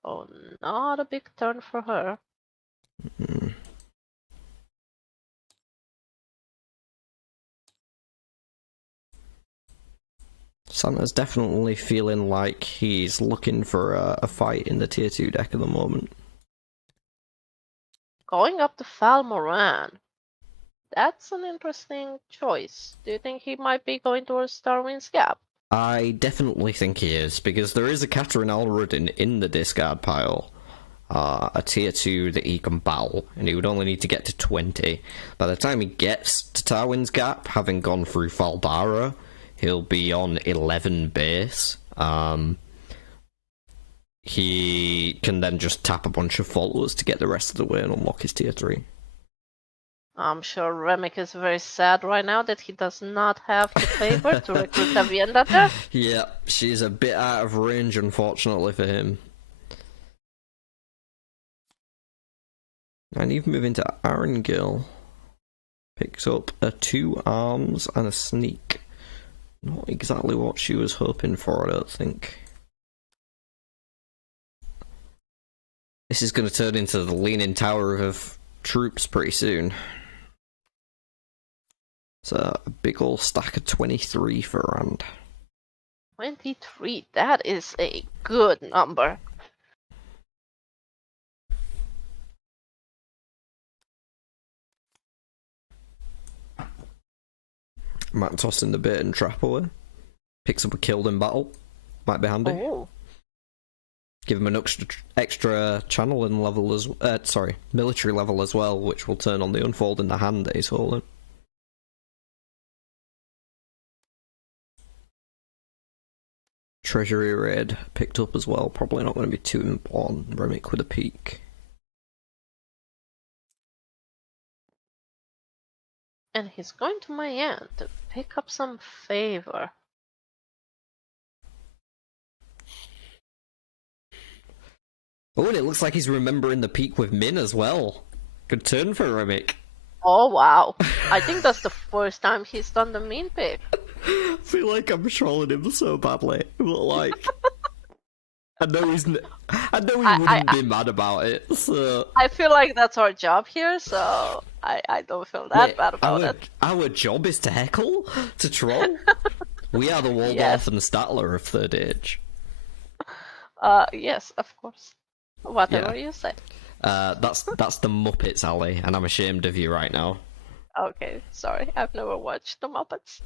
Oh, not a big turn for her. Santa's definitely feeling like he's looking for a fight in the tier 2 deck at the moment. Going up to Falmoran. That's an interesting choice. Do you think he might be going towards Darwin's Gap? I definitely think he is, because there is a Catherine Alrudin in the discard pile. A tier 2 that he can battle, and he would only need to get to 20. By the time he gets to Tarwin's Gap, having gone through Faldara, he'll be on 11 base. He can then just tap a bunch of followers to get the rest of the way and unlock his tier 3. I'm sure Remick is very sad right now that he does not have the favor to recruit Avienda there. Yeah, she's a bit out of range, unfortunately, for him. And even moving to Arangil, picks up a 2 arms and a sneak. Not exactly what she was hoping for, I don't think. This is going to turn into the Leaning Tower of troops pretty soon. It's a big ol' stack of 23 for Rand. 23, that is a good number. Might toss in the bait and trap away. Picks up a killed in battle. Might be handy. Oh. Give him an extra channeling level as military level as well, which will turn on the unfold in the hand that he's holding. Treasury raid picked up as well. Probably not going to be too important. Remick with a peak. And he's going to my end to pick up some favor. Oh, and it looks like he's remembering the peak with Min as well. Good turn for Remick. Oh wow. I think that's the first time he's done the mean pick. I feel like I'm trolling him so badly, but like, I know he wouldn't be mad about it. So I feel like that's our job here, so I don't feel that bad about it. Our job is to heckle, to troll. We are the Waldorf and the Statler of Third Age. Yes, of course. Whatever you say. That's the Muppets, Ali, and I'm ashamed of you right now. Okay, sorry, I've never watched the Muppets.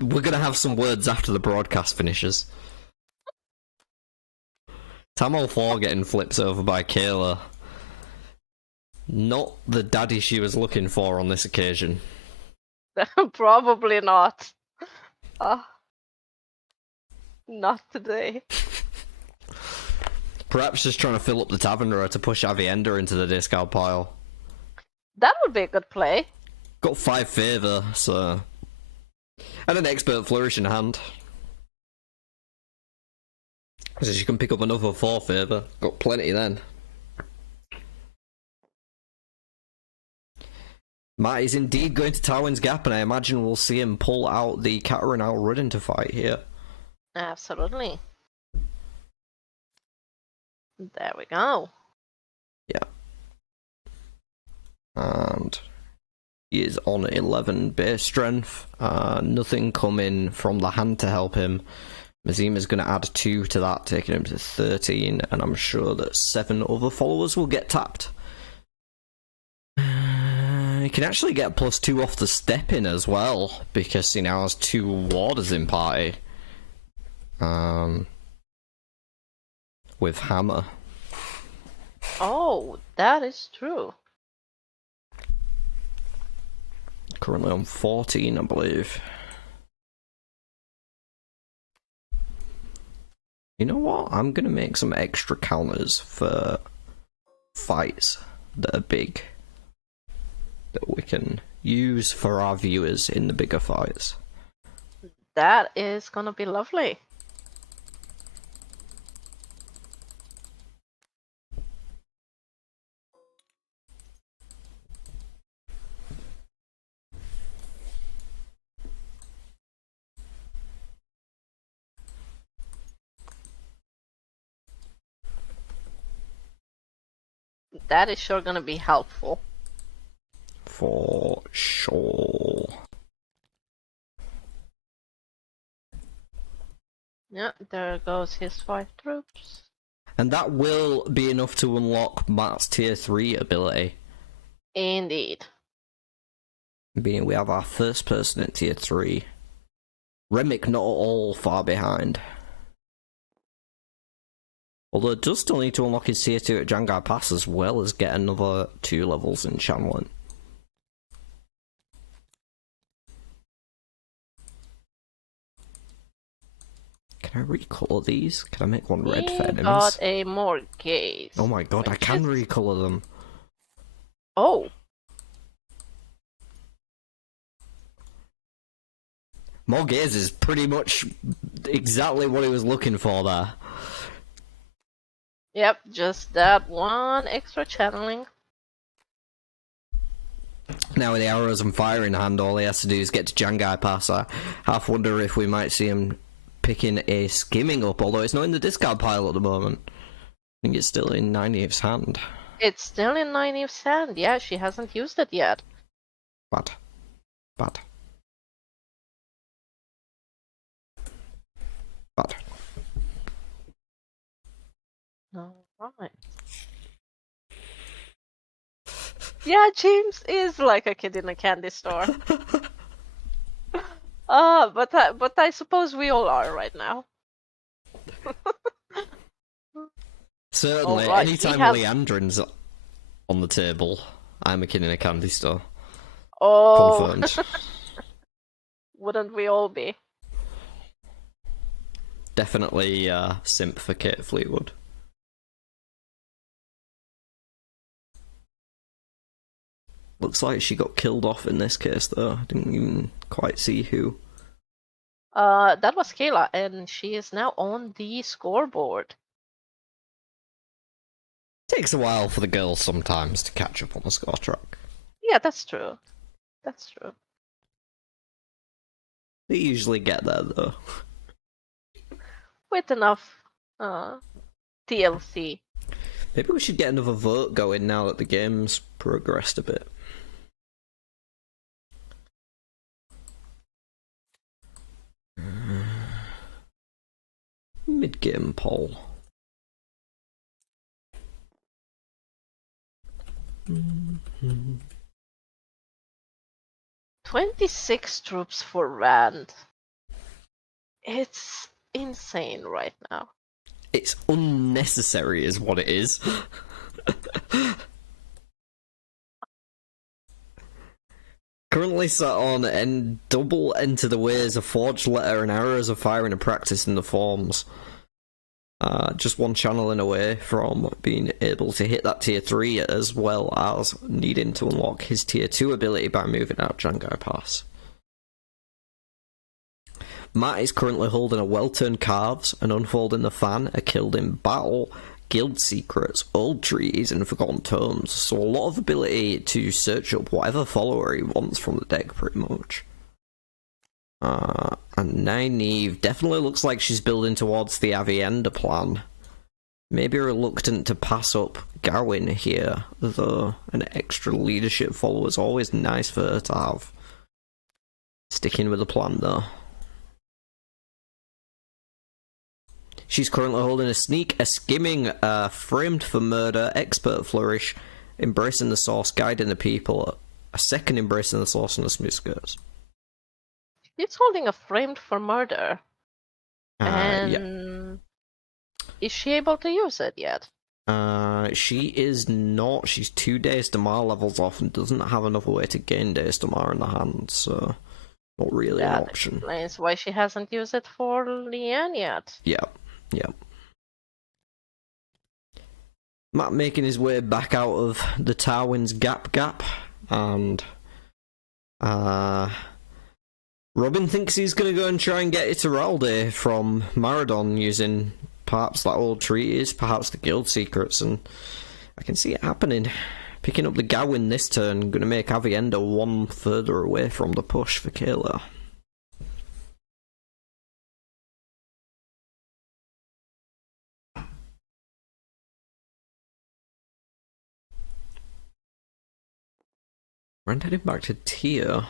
We're gonna have some words after the broadcast finishes. Tamal 4 getting flips over by Kayla. Not the daddy she was looking for on this occasion. Probably not. Not today. Perhaps just trying to fill up the Taverner to push Avienda into the discard pile. That would be a good play. Got 5 favour, so... And an Expert Flourish in hand. So she can pick up another 4 favour. Got plenty then. Matt is indeed going to Tarwin's Gap, and I imagine we'll see him pull out the Catherine Alrudin to fight here. Absolutely. There we go. Yeah. And he is on 11 base strength. Nothing coming from the hand to help him. Mazima's going to add 2 to that, taking him to 13, and I'm sure that 7 other followers will get tapped. He can actually get +2 off the step in as well, because he now has 2 warders in party. With Hammer. Oh, that is true. Currently on 14, I believe. You know what? I'm gonna make some extra counters for fights that are big, that we can use for our viewers in the bigger fights. That is gonna be lovely. That is sure gonna be helpful. For sure. Yeah, there goes his 5 troops. And that will be enough to unlock Matt's tier 3 ability. Indeed. Being we have our first person at tier 3. Remick not all far behind. Although it does still need to unlock his tier 2 at Jangai Pass as well as get another 2 levels in channeling. Can I recolour these? Can I make one red for enemies? Got a more gaze. Oh my god, I can recolour them. Oh. More gaze is pretty much exactly what he was looking for there. Yep, just that one extra channeling. Now with the arrows and fire in hand, all he has to do is get to Jangai Pass. I half wonder if we might see him picking a skimming up, although it's not in the discard pile at the moment. I think it's still in Nynaeve's hand. It's still in Nynaeve's hand, yeah, she hasn't used it yet. Bad. Alright. Yeah, James is like a kid in a candy store. But I suppose we all are right now. Certainly, right, anytime Leandrin's on the table, I'm a kid in a candy store. Oh, Confirmed. wouldn't we all be? Definitely simp for Kate Fleetwood. Looks like she got killed off in this case, though. I didn't even quite see who. That was Kayla, and she is now on the scoreboard. Takes a while for the girls sometimes to catch up on the score track. Yeah, that's true. That's true. They usually get there, though. With enough TLC. Maybe we should get another vote going now that the game's progressed a bit. Mid-game poll. 26 troops for Rand. It's insane right now. It's unnecessary is what it is. Currently sat on and double enter the ways of Forged Letter and Arrows of Fire and a practice in the forms. Just one channeling away from being able to hit that tier 3 as well as needing to unlock his tier 2 ability by moving out Jangai Pass. Matt is currently holding a Well-Turned Calves, an Unfolding the Fan, a Killed in Battle, Guild Secrets, Old Treaties, and Forgotten Tomes, so a lot of ability to search up whatever follower he wants from the deck, pretty much. And Nynaeve definitely looks like she's building towards the Avienda plan. Maybe reluctant to pass up Gawain here, though an extra leadership follower is always nice for her to have. Sticking with the plan, though. She's currently holding a Sneak, a Skimming, Framed for Murder, Expert Flourish, Embracing the Source, Guiding the People, a second Embracing the Source, and a Smooth Skirts. She's holding a Framed for Murder. And Yeah. is she able to use it yet? She is not. She's 2 Days to Mar levels off and doesn't have another way to gain Days to Mar in the hand, so not really an option. That explains why she hasn't used it for Leanne yet. Yep. Matt making his way back out of the Tarwin's gap, and Robin thinks he's going to go and try and get Iturralde from Maradon using perhaps that old treatise, perhaps the Guild Secrets, and I can see it happening. Picking up the Gawain this turn, going to make Avienda one further away from the push for Kayla. We're heading back to Tia.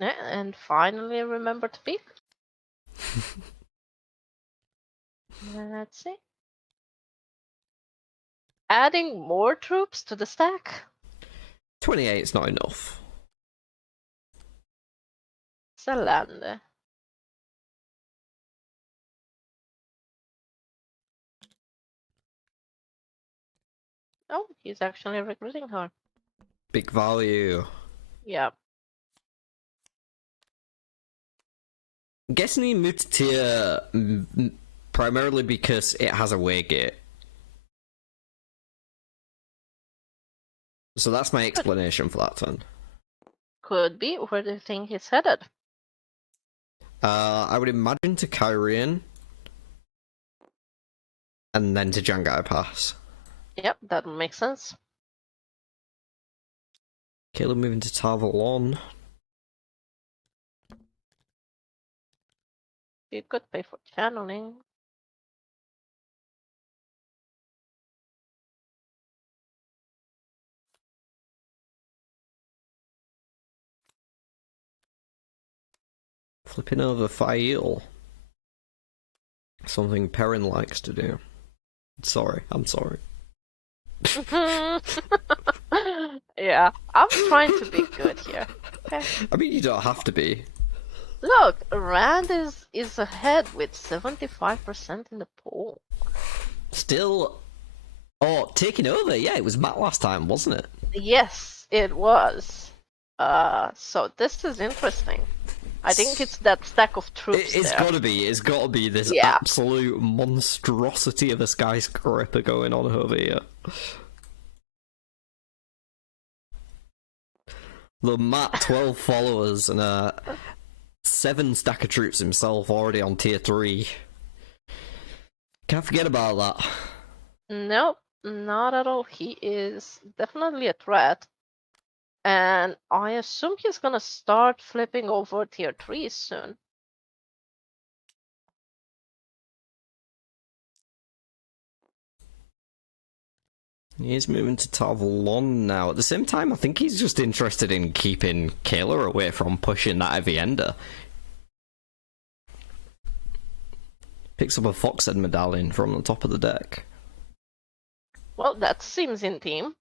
Yeah, and finally remember to peek. Let's see. Adding more troops to the stack? 28 is not enough. Excellent. Oh, he's actually recruiting her. Big value. Yeah. I'm guessing he moved to tier primarily because it has a way gate. So that's my explanation for that one. Could be. Where do you think he's headed? I would imagine to Kyrian. And then to Jangai Pass. Yep, that makes sense. Caleb moving to Tavalon. You could pay for channeling. Flipping over Fail. Something Perrin likes to do. Sorry, I'm sorry. Yeah, I'm trying to be good here. Okay. I mean, you don't have to be. Look, Rand is ahead with 75% in the poll. Still... Oh, taking over? Yeah, it was Matt last time, wasn't it? Yes, it was. So this is interesting. I think it's that stack of troops It's there. gotta be this Yeah. absolute monstrosity of a skyscraper going on over here. The Matt 12 followers and 7 stack of troops himself already on tier 3. Can't forget about that. Nope, not at all. He is definitely a threat. And I assume he's gonna start flipping over tier 3 soon. He's moving to Tavalon now. At the same time, I think he's just interested in keeping Kayla away from pushing that heavy ender. Picks up a Foxhead medallion from the top of the deck. Well, that seems in team.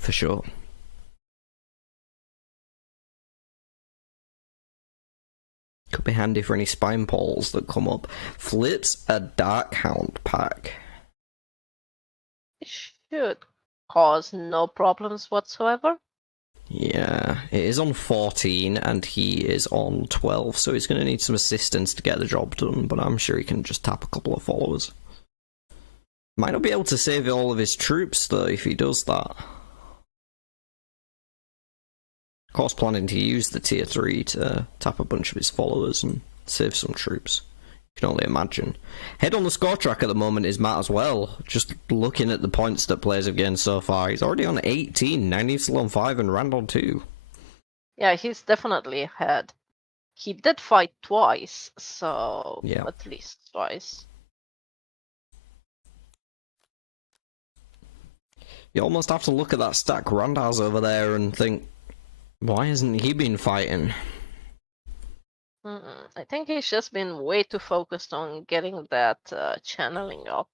For sure. Could be handy for any spine poles that come up. Flips a Dark Hound pack. It should cause no problems whatsoever. Yeah, it is on 14 and he is on 12, so he's going to need some assistance to get the job done, but I'm sure he can just tap a couple of followers. Might not be able to save all of his troops, though, if he does that. Of course, planning to use the tier 3 to tap a bunch of his followers and save some troops. You can only imagine. Head on the score track at the moment is Matt as well. Just looking at the points that players have gained so far, he's already on 18, 90 still on 5, and Rand on 2. Yeah, he's definitely ahead. He did fight twice, so Yeah. at least twice. You almost have to look at that stack Rand has over there and think, why hasn't he been fighting? I think he's just been way too focused on getting that channeling up.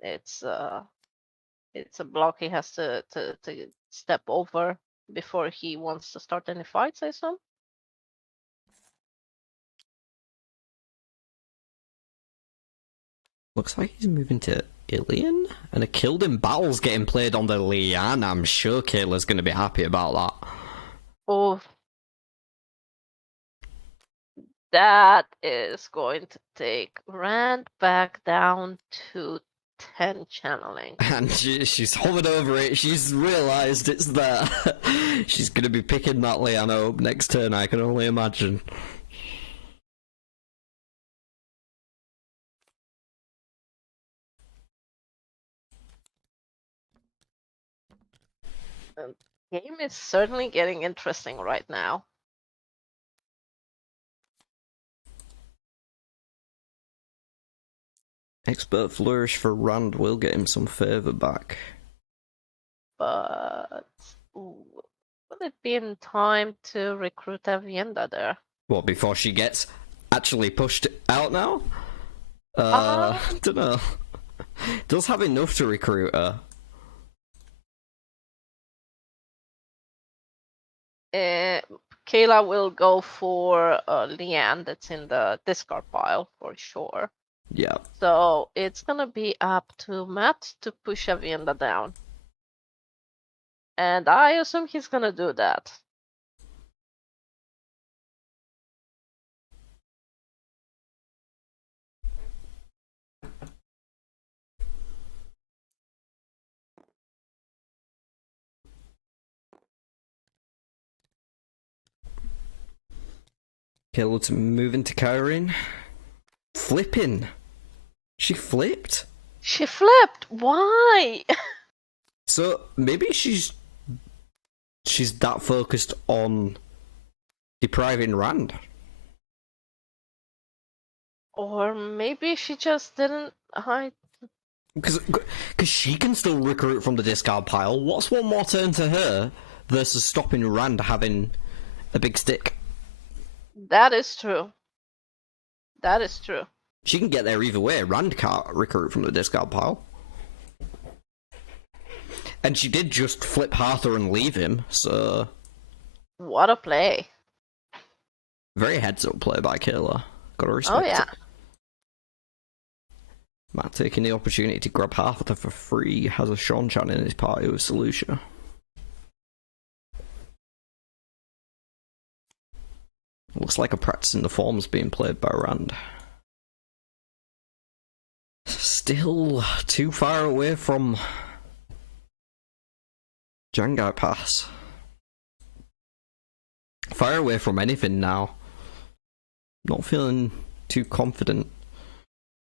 It's a block he has to step over before he wants to start any fights, I assume. Looks like he's moving to Ilion, and a killed in battle's getting played on the Lian. I'm sure Kayla's going to be happy about that. Oh, that is going to take Rand back down to 10 channeling. And she's hovered over it. She's realised it's there. She's going to be picking that Liana up next turn, I can only imagine. The game is certainly getting interesting right now. Expert Flourish for Rand will get him some favour back. But will it be in time to recruit Avienda there? What, before she gets actually pushed out now? Dunno. Does have enough to recruit her. Kayla will go for Leanne that's in the discard pile for sure. Yeah. So it's gonna be up to Matt to push Avienda down. And I assume he's gonna do that. Kayla to move into Kyrene. Flipping. She flipped. She flipped. Why? So maybe she's that focused on depriving Rand. Or maybe she just didn't hide. Because she can still recruit from the discard pile. What's one more turn to her versus stopping Rand having a big stick? That is true. That is true. She can get there either way. Rand can't recruit from the discard pile. And she did just flip Harther and leave him, so... What a play. Very heads-up play by Kayla. Gotta respect Oh, yeah. it. Matt taking the opportunity to grab Harther for free has a Sean-chan in his party with Solution. Looks like a practice in the forms being played by Rand. Still too far away from Jangai Pass. Far away from anything now. Not feeling too confident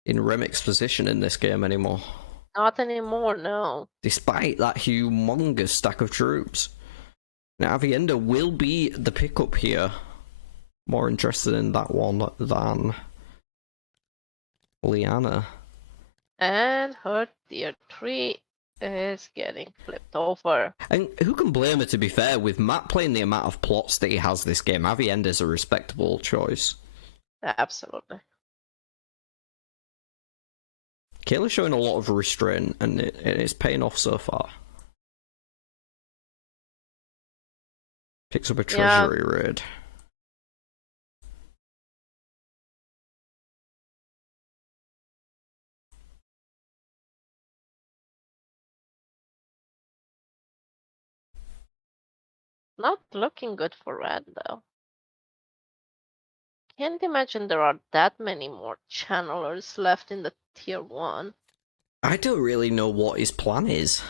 in Remic's position in this game anymore. Not anymore, no. Despite that humongous stack of troops. Now Avienda will be the pickup here. More interested in that one than Liana. And her tier 3 is getting flipped over. And who can blame her, to be fair? With Matt playing the amount of plots that he has this game, Avienda's a respectable choice. Absolutely. Kayla's showing a lot of restraint, and it's paying off so far. Picks up a treasury raid. Not looking good for Red, though. Can't imagine there are that many more channelers left in the tier 1. I don't really know what his plan is.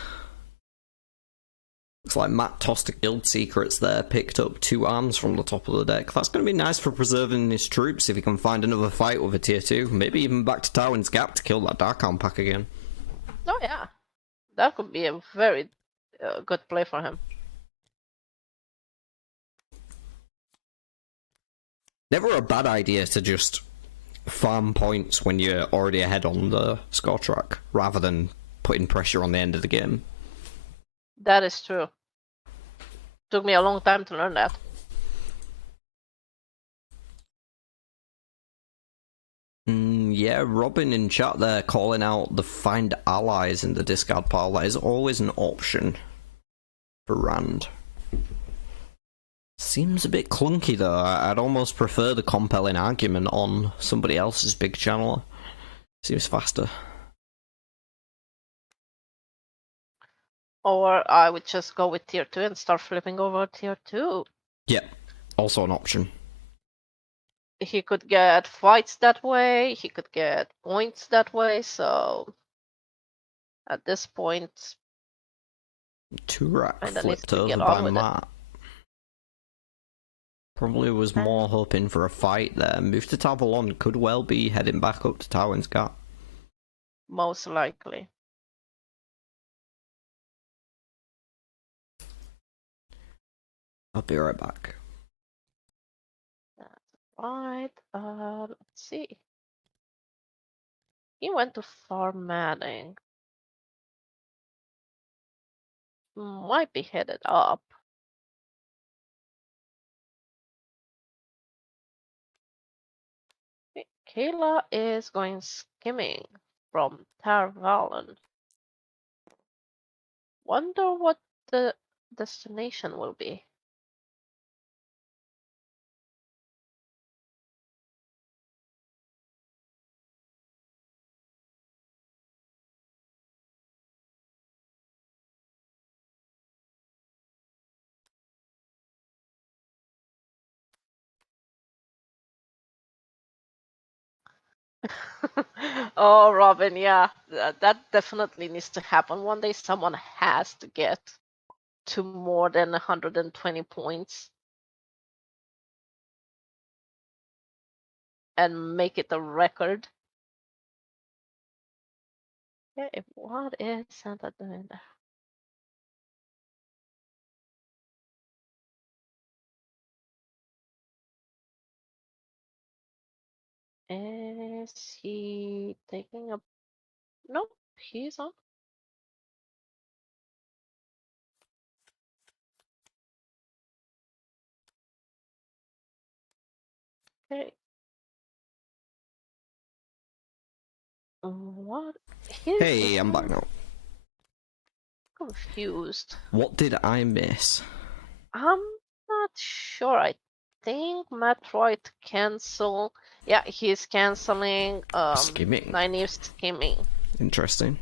Looks like Matt tossed a guild secrets there, picked up 2 arms from the top of the deck. That's going to be nice for preserving his troops if he can find another fight with a tier 2. Maybe even back to Tywin's Gap to kill that Dark Arm pack again. Oh yeah, that could be a very good play for him. Never a bad idea to just farm points when you're already ahead on the score track, rather than putting pressure on the end of the game. That is true. Took me a long time to learn that. Yeah, Robin in chat there calling out the find allies in the discard pile. That is always an option for Rand. Seems a bit clunky though. I'd almost prefer the compelling argument on somebody else's big channel. Seems faster. Or I would just go with tier 2 and start flipping over tier 2. Yeah, also an option. He could get fights that way, he could get points that way, so at this point... Turak kinda needs flipped to over get on by with it. Matt. Probably was more hoping for a fight there. Move to Tavalon, could well be heading back up to Tywin's Gap. Most likely. I'll be right back. Right, let's see. He went to Farm Manning. Might be headed up. Kayla is going skimming from Tarvalon. Wonder what the destination will be. Oh, Robin, yeah, that definitely needs to happen. One day someone has to get to more than 120 points and make it a record. Okay, what is Santa doing there? Is he taking a... Nope, he's on. Okay. What? Hey, I'm back now. Confused. What did I miss? I'm not sure. I think Matt tried to cancel. Yeah, he's canceling Skimming. 9 years skimming. Interesting.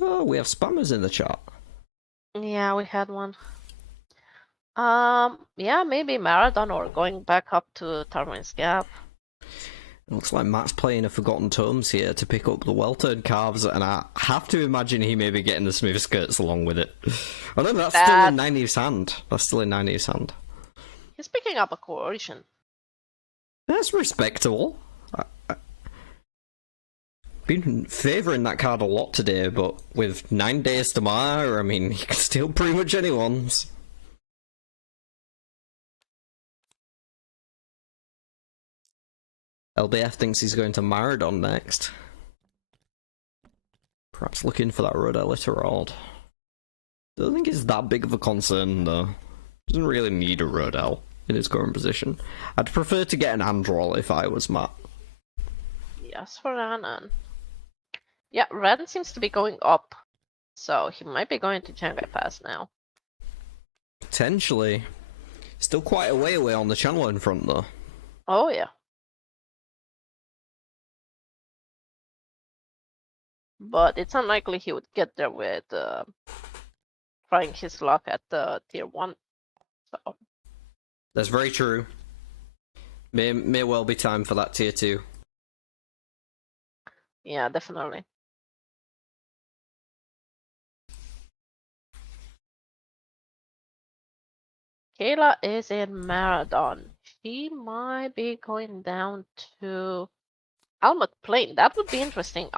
Oh, we have spammers in the chat. Yeah, we had one. Yeah, maybe Marathon or going back up to Tarmin's Gap. It looks like Matt's playing a Forgotten Tomes here to pick up the well-turned calves, and I have to imagine he may be getting the smooth skirts along with it. Oh no, that's still in Nineeve's hand. That's still in Nineeve's hand. He's picking up a coercion. That's respectable. Been favouring that card a lot today, but with 9 days to Mar, I mean, he can steal pretty much anyone's. LBF thinks he's going to Maradon next. Perhaps looking for that Road Elliterod. Don't think it's that big of a concern, though. Doesn't really need a Rodell in his current position. I'd prefer to get an Androll if I was Matt. Yes, for Anan. Yeah, Ren seems to be going up, so he might be going to Shanghai Pass now. Potentially. Still quite a way away on the channel in front, though. Oh, yeah. But it's unlikely he would get there with trying his luck at the tier 1. So. That's very true. May well be time for that tier 2. Yeah, definitely. Kayla is in Marathon. She might be going down to Almut Plain. That would be interesting.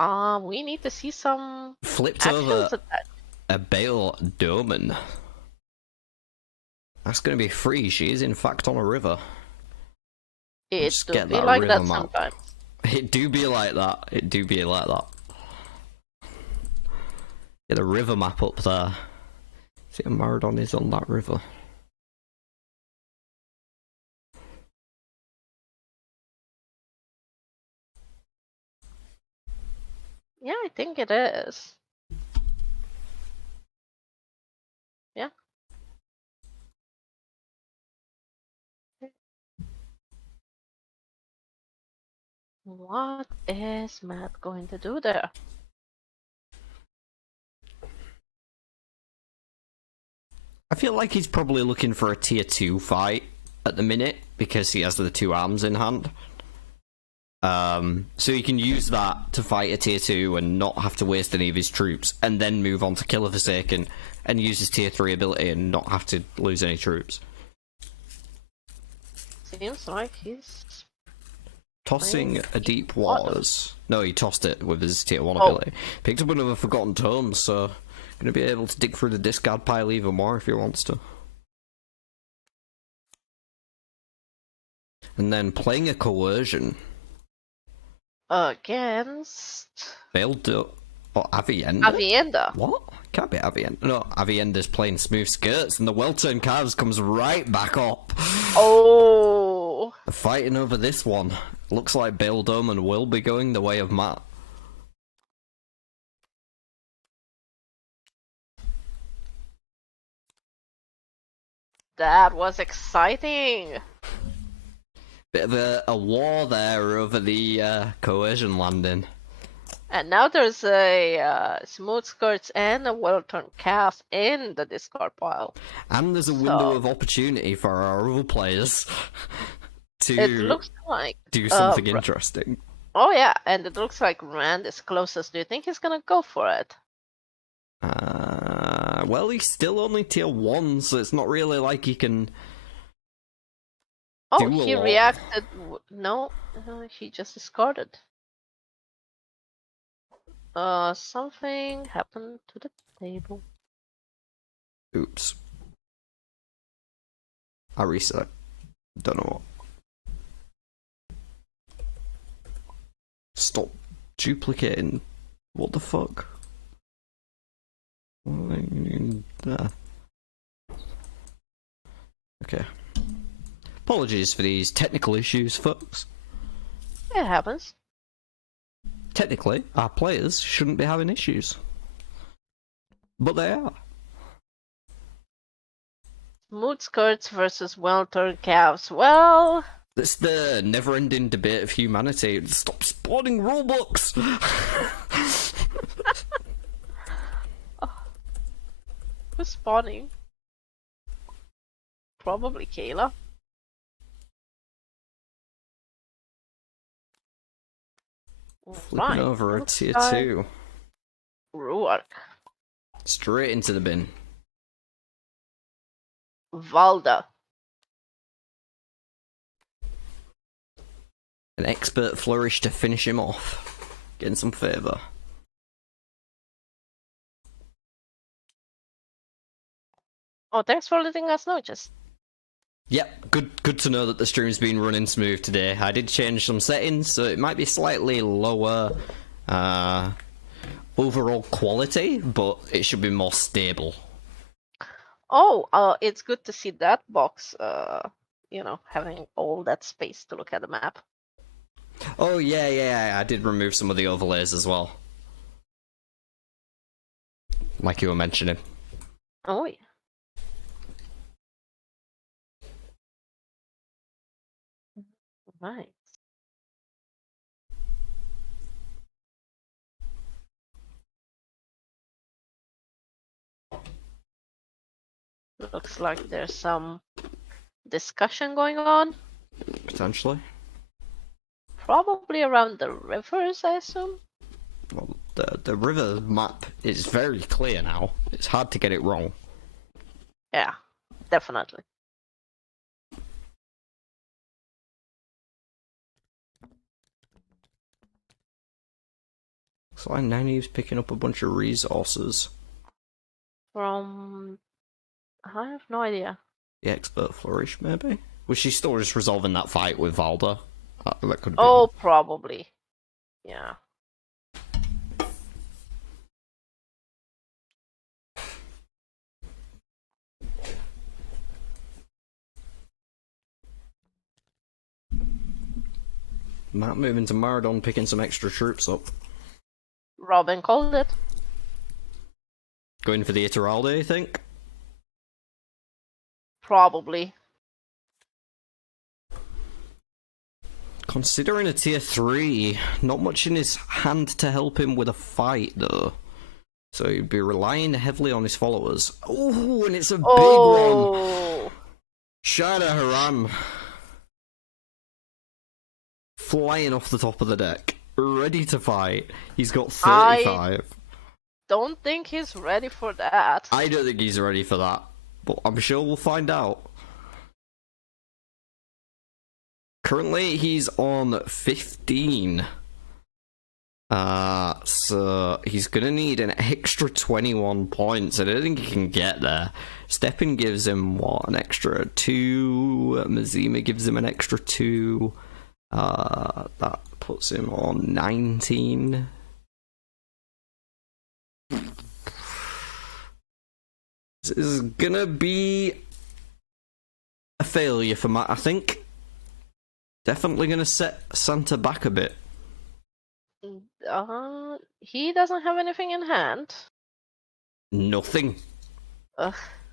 We need to see some flipped actions over at that. a Bale Doman. That's going to be free. She is in fact on a river. It Just do get be that like river that map. sometimes. It do be like that. It do be like that. Get a river map up there. See if Maradon is on that river. Yeah, I think it is. Yeah. What is Matt going to do there? I feel like he's probably looking for a tier 2 fight at the minute because he has the 2 arms in hand. So he can use that to fight a tier 2 and not have to waste any of his troops, and then move on to kill a Forsaken and use his tier 3 ability and not have to lose any troops. Seems like he's Tossing a Deep Waters. No, he tossed it with his tier 1 Oh. ability. Picked up another Forgotten Tomes, so gonna be able to dig through the discard pile even more if he wants to. And then playing a Coercion. against Failed to... Oh, Avienda? Avienda. What? Can't be Avienda. No, Avienda's playing smooth skirts, and the well-turned calves comes right back up. Oh. They're fighting over this one. Looks like Bale Doman will be going the way of Matt. That was exciting. Bit of a war there over the coercion landing. And now there's a smooth skirts and a well-turned calf in the discard pile. And there's a window of opportunity for our other players to It looks like do something interesting. Oh yeah, and it looks like Rand is closest. Do you think he's gonna go for it? Well, he's still only tier 1, so it's not really like he can. Oh, he reacted. No, he just discarded. Something happened to the table. Oops. I reset. Don't know what. Stop duplicating. What the fuck? Okay. Apologies for these technical issues, folks. It happens. Technically, our players shouldn't be having issues. But they are. Smooth skirts versus well-turned calves. Well... It's the never-ending debate of humanity. Stop spawning Robux! Who's spawning? Probably Kayla. Flipping over a tier 2. Ruark. Straight into the bin. Valda. An expert flourish to finish him off. Getting some favour. Oh, thanks for letting us know, just. Yep, good to know that the stream's been running smooth today. I did change some settings, so it might be slightly lower overall quality, but it should be more stable. Oh, it's good to see that box, you know, having all that space to look at the map. Oh, yeah, I did remove some of the overlays as well. Like you were mentioning. Oh, yeah. Nice. Looks like there's some discussion going on. Potentially. Probably around the rivers, I assume. Well, the river map is very clear now. It's hard to get it wrong. Yeah, definitely. So I know he's picking up a bunch of resources. From... I have no idea. The expert flourish, maybe? Was she still just resolving that fight with Valda? That could be. Oh, probably. Yeah. Matt moving to Maradon, picking some extra troops up. Robin called it. Going for the Iturralde, you think? Probably. Considering a tier 3, not much in his hand to help him with a fight, though. So he'd be relying heavily on his followers. Oh, and it's a big one! Shada Haram. Flying off the top of the deck. Ready to fight. He's got 35. Don't think he's ready for that. I don't think he's ready for that. But I'm sure we'll find out. Currently, he's on 15. So he's gonna need an extra 21 points. I don't think he can get there. Steppin gives him, what, an extra 2. Mazima gives him an extra 2. That puts him on 19. This is gonna be a failure for Matt, I think. Definitely gonna set Santa back a bit. He doesn't have anything in hand. Nothing.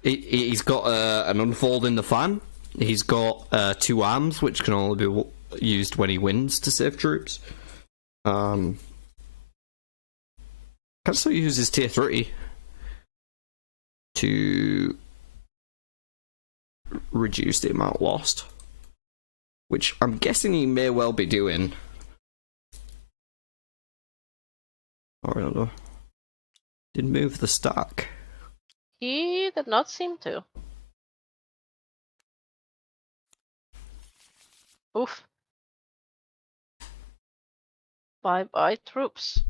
He's got an unfold in the fan. He's got 2 arms, which can only be used when he wins to save troops. Can still use his tier 3 to reduce the amount lost, which I'm guessing he may well be doing. I don't know. Did move the stack. He did not seem to. Oof. Bye-bye, troops.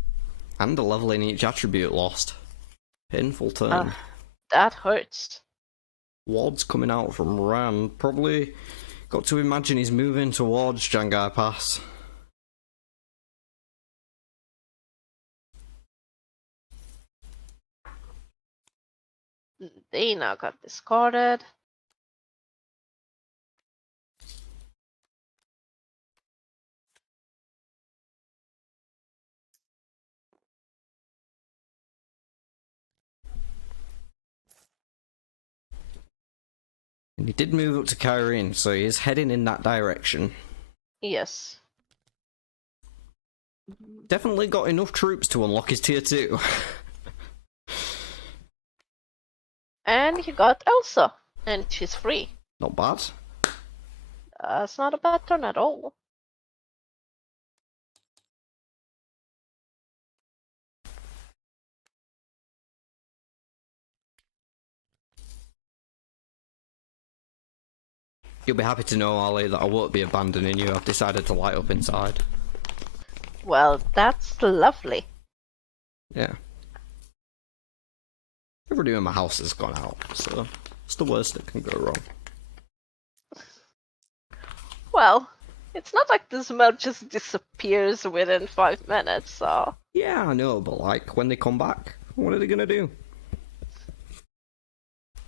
And a level in each attribute lost. Painful turn. That hurts. Ward's coming out from Ran. Probably got to imagine he's moving towards Jangai Pass. Dana got discarded. And he did move up to Kyrene, so he is heading in that direction. Yes. Definitely got enough troops to unlock his tier 2. And he got Elsa, and she's free. Not bad. That's not a bad turn at all. You'll be happy to know, Ali, that I won't be abandoning you. I've decided to light up inside. Well, that's lovely. Yeah. Everybody in my house has gone out, so it's the worst that can go wrong. Well, it's not like the smell just disappears within 5 minutes, so... Yeah, I know, but like, when they come back, what are they gonna do?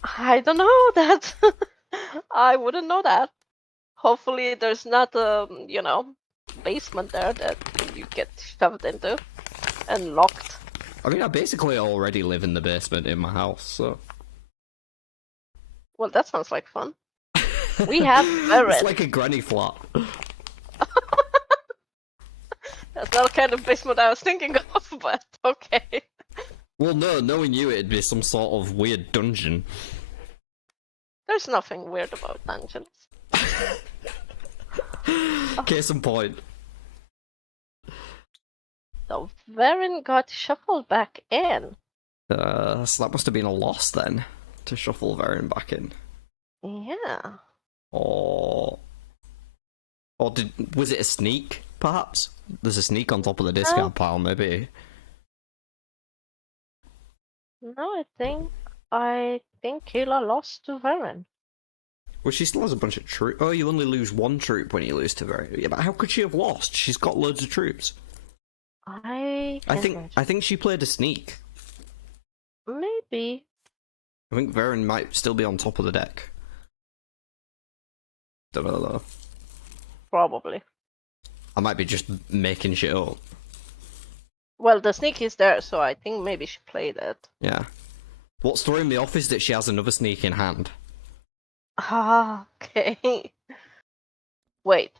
I don't know that. I wouldn't know that. Hopefully there's not a, basement there that you get shoved into and locked. I mean, I basically already live in the basement in my house, so... Well, that sounds like fun. We have Varen. It's like a granny flat. That's not the kind of basement I was thinking of, but okay. Well, no, knowing you, it'd be some sort of weird dungeon. There's nothing weird about dungeons. Case in point. So Varen got shuffled back in. So that must have been a loss then, to shuffle Varen back in. Yeah. Or was it a sneak, perhaps? There's a sneak on top of the discount pile, maybe. No, I think Kayla lost to Varen. Well, she still has a bunch of troops. Oh, you only lose one troop when you lose to Varen. Yeah, but how could she have lost? She's got loads of troops. I think she played a sneak. Maybe. I think Varen might still be on top of the deck. Don't know though. Probably. I might be just making shit up. Well, the sneak is there, so I think maybe she played it. Yeah. What's throwing me off is that she has another sneak in hand. Ah, okay. Wait.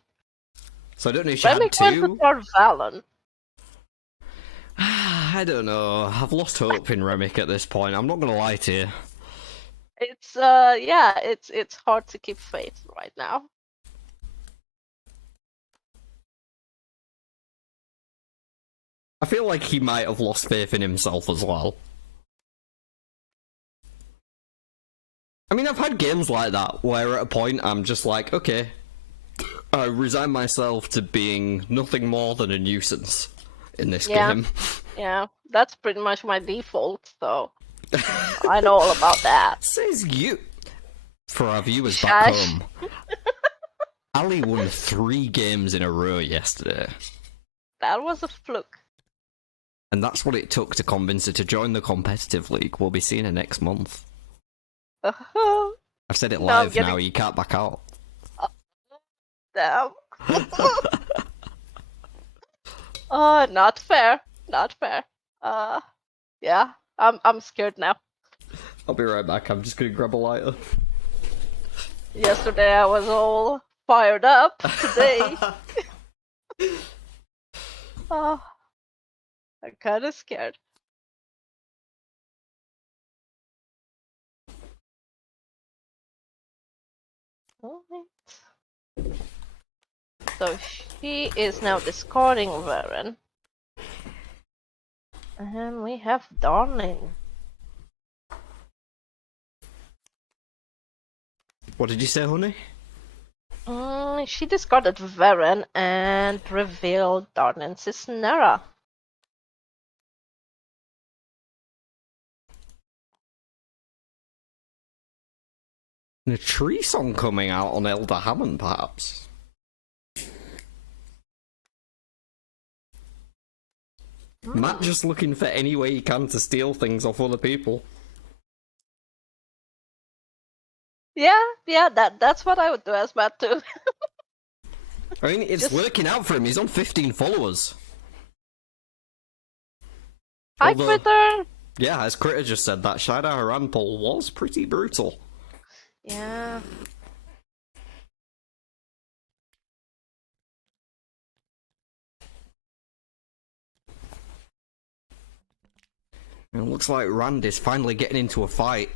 So I don't know if she had two. Went with Lord Valen. I don't know. I've lost hope in Remick at this point. I'm not gonna lie to you. It's it's hard to keep faith right now. I feel like he might have lost faith in himself as well. I mean, I've had games like that where at a point I'm just like, okay, I resign myself to being nothing more than a nuisance in this game. Yeah, that's pretty much my default, so I know all about that. Says you. For our viewers back home, Ali won 3 games in a row yesterday. That was a fluke. And that's what it took to convince her to join the competitive league. We'll be seeing her next month. I've said it live now, you can't back out. Damn. Oh, not fair. Not fair. Yeah, I'm scared now. I'll be right back, I'm just gonna grab a lighter. Yesterday I was all fired up. Today... Oh, I'm kinda scared. Alright. So she is now discarding Varen. And we have Darling. What did you say, honey? She discarded Varen and revealed Darling Cisnera. A tree song coming out on Elder Hammond, perhaps? Matt just looking for any way he can to steal things off other people. Yeah, that's what I would do as Matt too. I mean, it's working out for him. He's on 15 followers. Hi, Critter! Yeah, as Critter just said, that Shadow Haran poll was pretty brutal. Yeah. It looks like Rand is finally getting into a fight.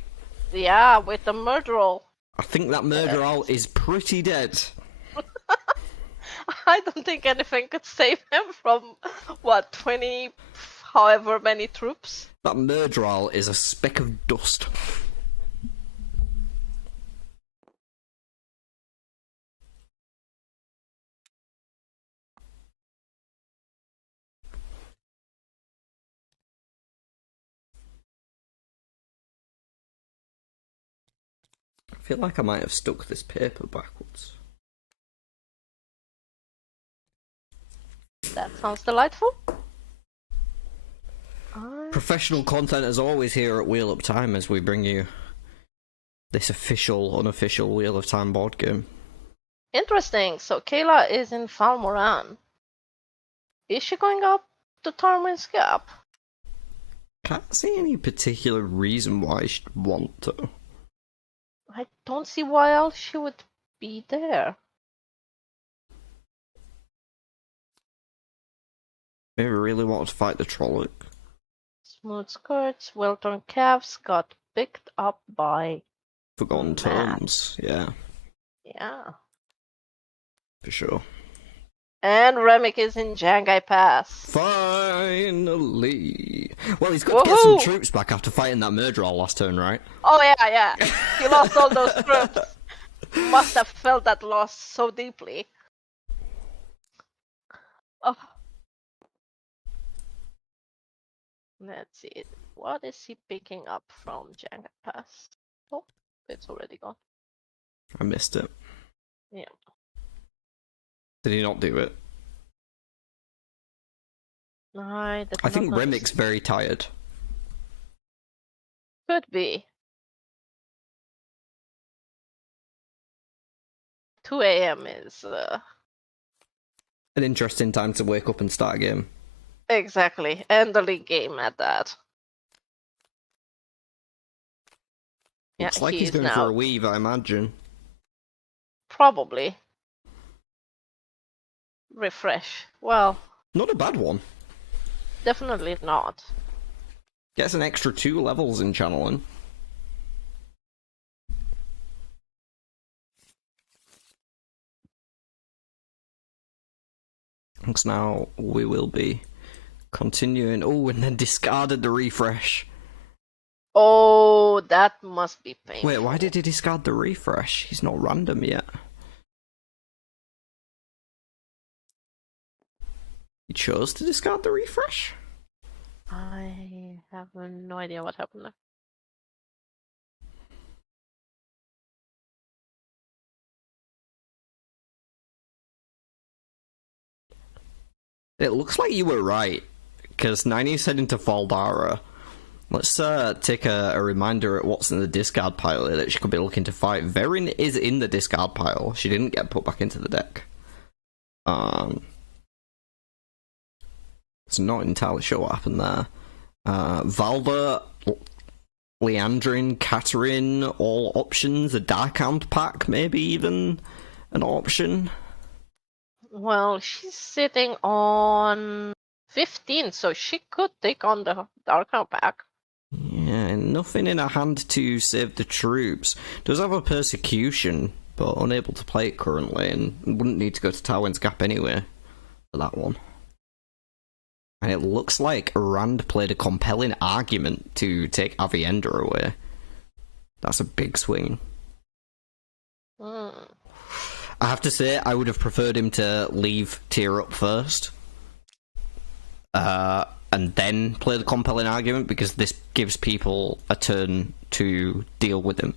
Yeah, with the murderer. I think that murderer is pretty dead. I don't think anything could save him from, what, 20, however many troops? That murderer is a speck of dust. I feel like I might have stuck this paper backwards. That sounds delightful. Professional content as always here at Wheel Up Time as we bring you this official, unofficial Wheel of Time board game. Interesting. So Kayla is in Falmoran. Is she going up to Tarmin's Gap? Can't see any particular reason why she'd want to. I don't see why else she would be there. Maybe really wanted to fight the Trolloc. Smooth skirts, well-torn calves got picked up by Forgotten Tomes, yeah, Yeah. for sure. And Remick is in Jangai Pass. Finally! Well, he's got to get some troops back after fighting that murderer last turn, right? Oh yeah. He lost all those troops. Must have felt that loss so deeply. Oh. Let's see. What is he picking up from Jangai Pass? Oh, it's already gone. I missed it. Yeah. Did he not do it? I think Remick's very tired. Could be. 2 a.m. is An interesting time to wake up and start a game. exactly, and the league game at that. Looks like he's going for a weave, I imagine. Probably. Refresh. Well, not a bad one. Definitely not. Gets an extra 2 levels in channeling. Because now we will be continuing. Oh, and then discarded the refresh. Oh, that must be painful. Wait, why did he discard the refresh? He's not random yet. He chose to discard the refresh? I have no idea what happened there. It looks like you were right, because 90's heading to Faldara. Let's take a reminder at what's in the discard pile here that she could be looking to fight. Verin is in the discard pile. She didn't get put back into the deck. It's not entirely sure what happened there. Valva, Leandrin, Katarine, all options. A Darkhound pack, maybe even an option. Well, she's sitting on 15, so she could take on the Darkhound pack. Yeah, nothing in her hand to save the troops. Does have a persecution, but unable to play it currently, and wouldn't need to go to Taiwan's Gap anyway for that one. And it looks like Rand played a compelling argument to take Avienda away. That's a big swing. I have to say, I would have preferred him to leave Tier up first. And then play the compelling argument, because this gives people a turn to deal with him.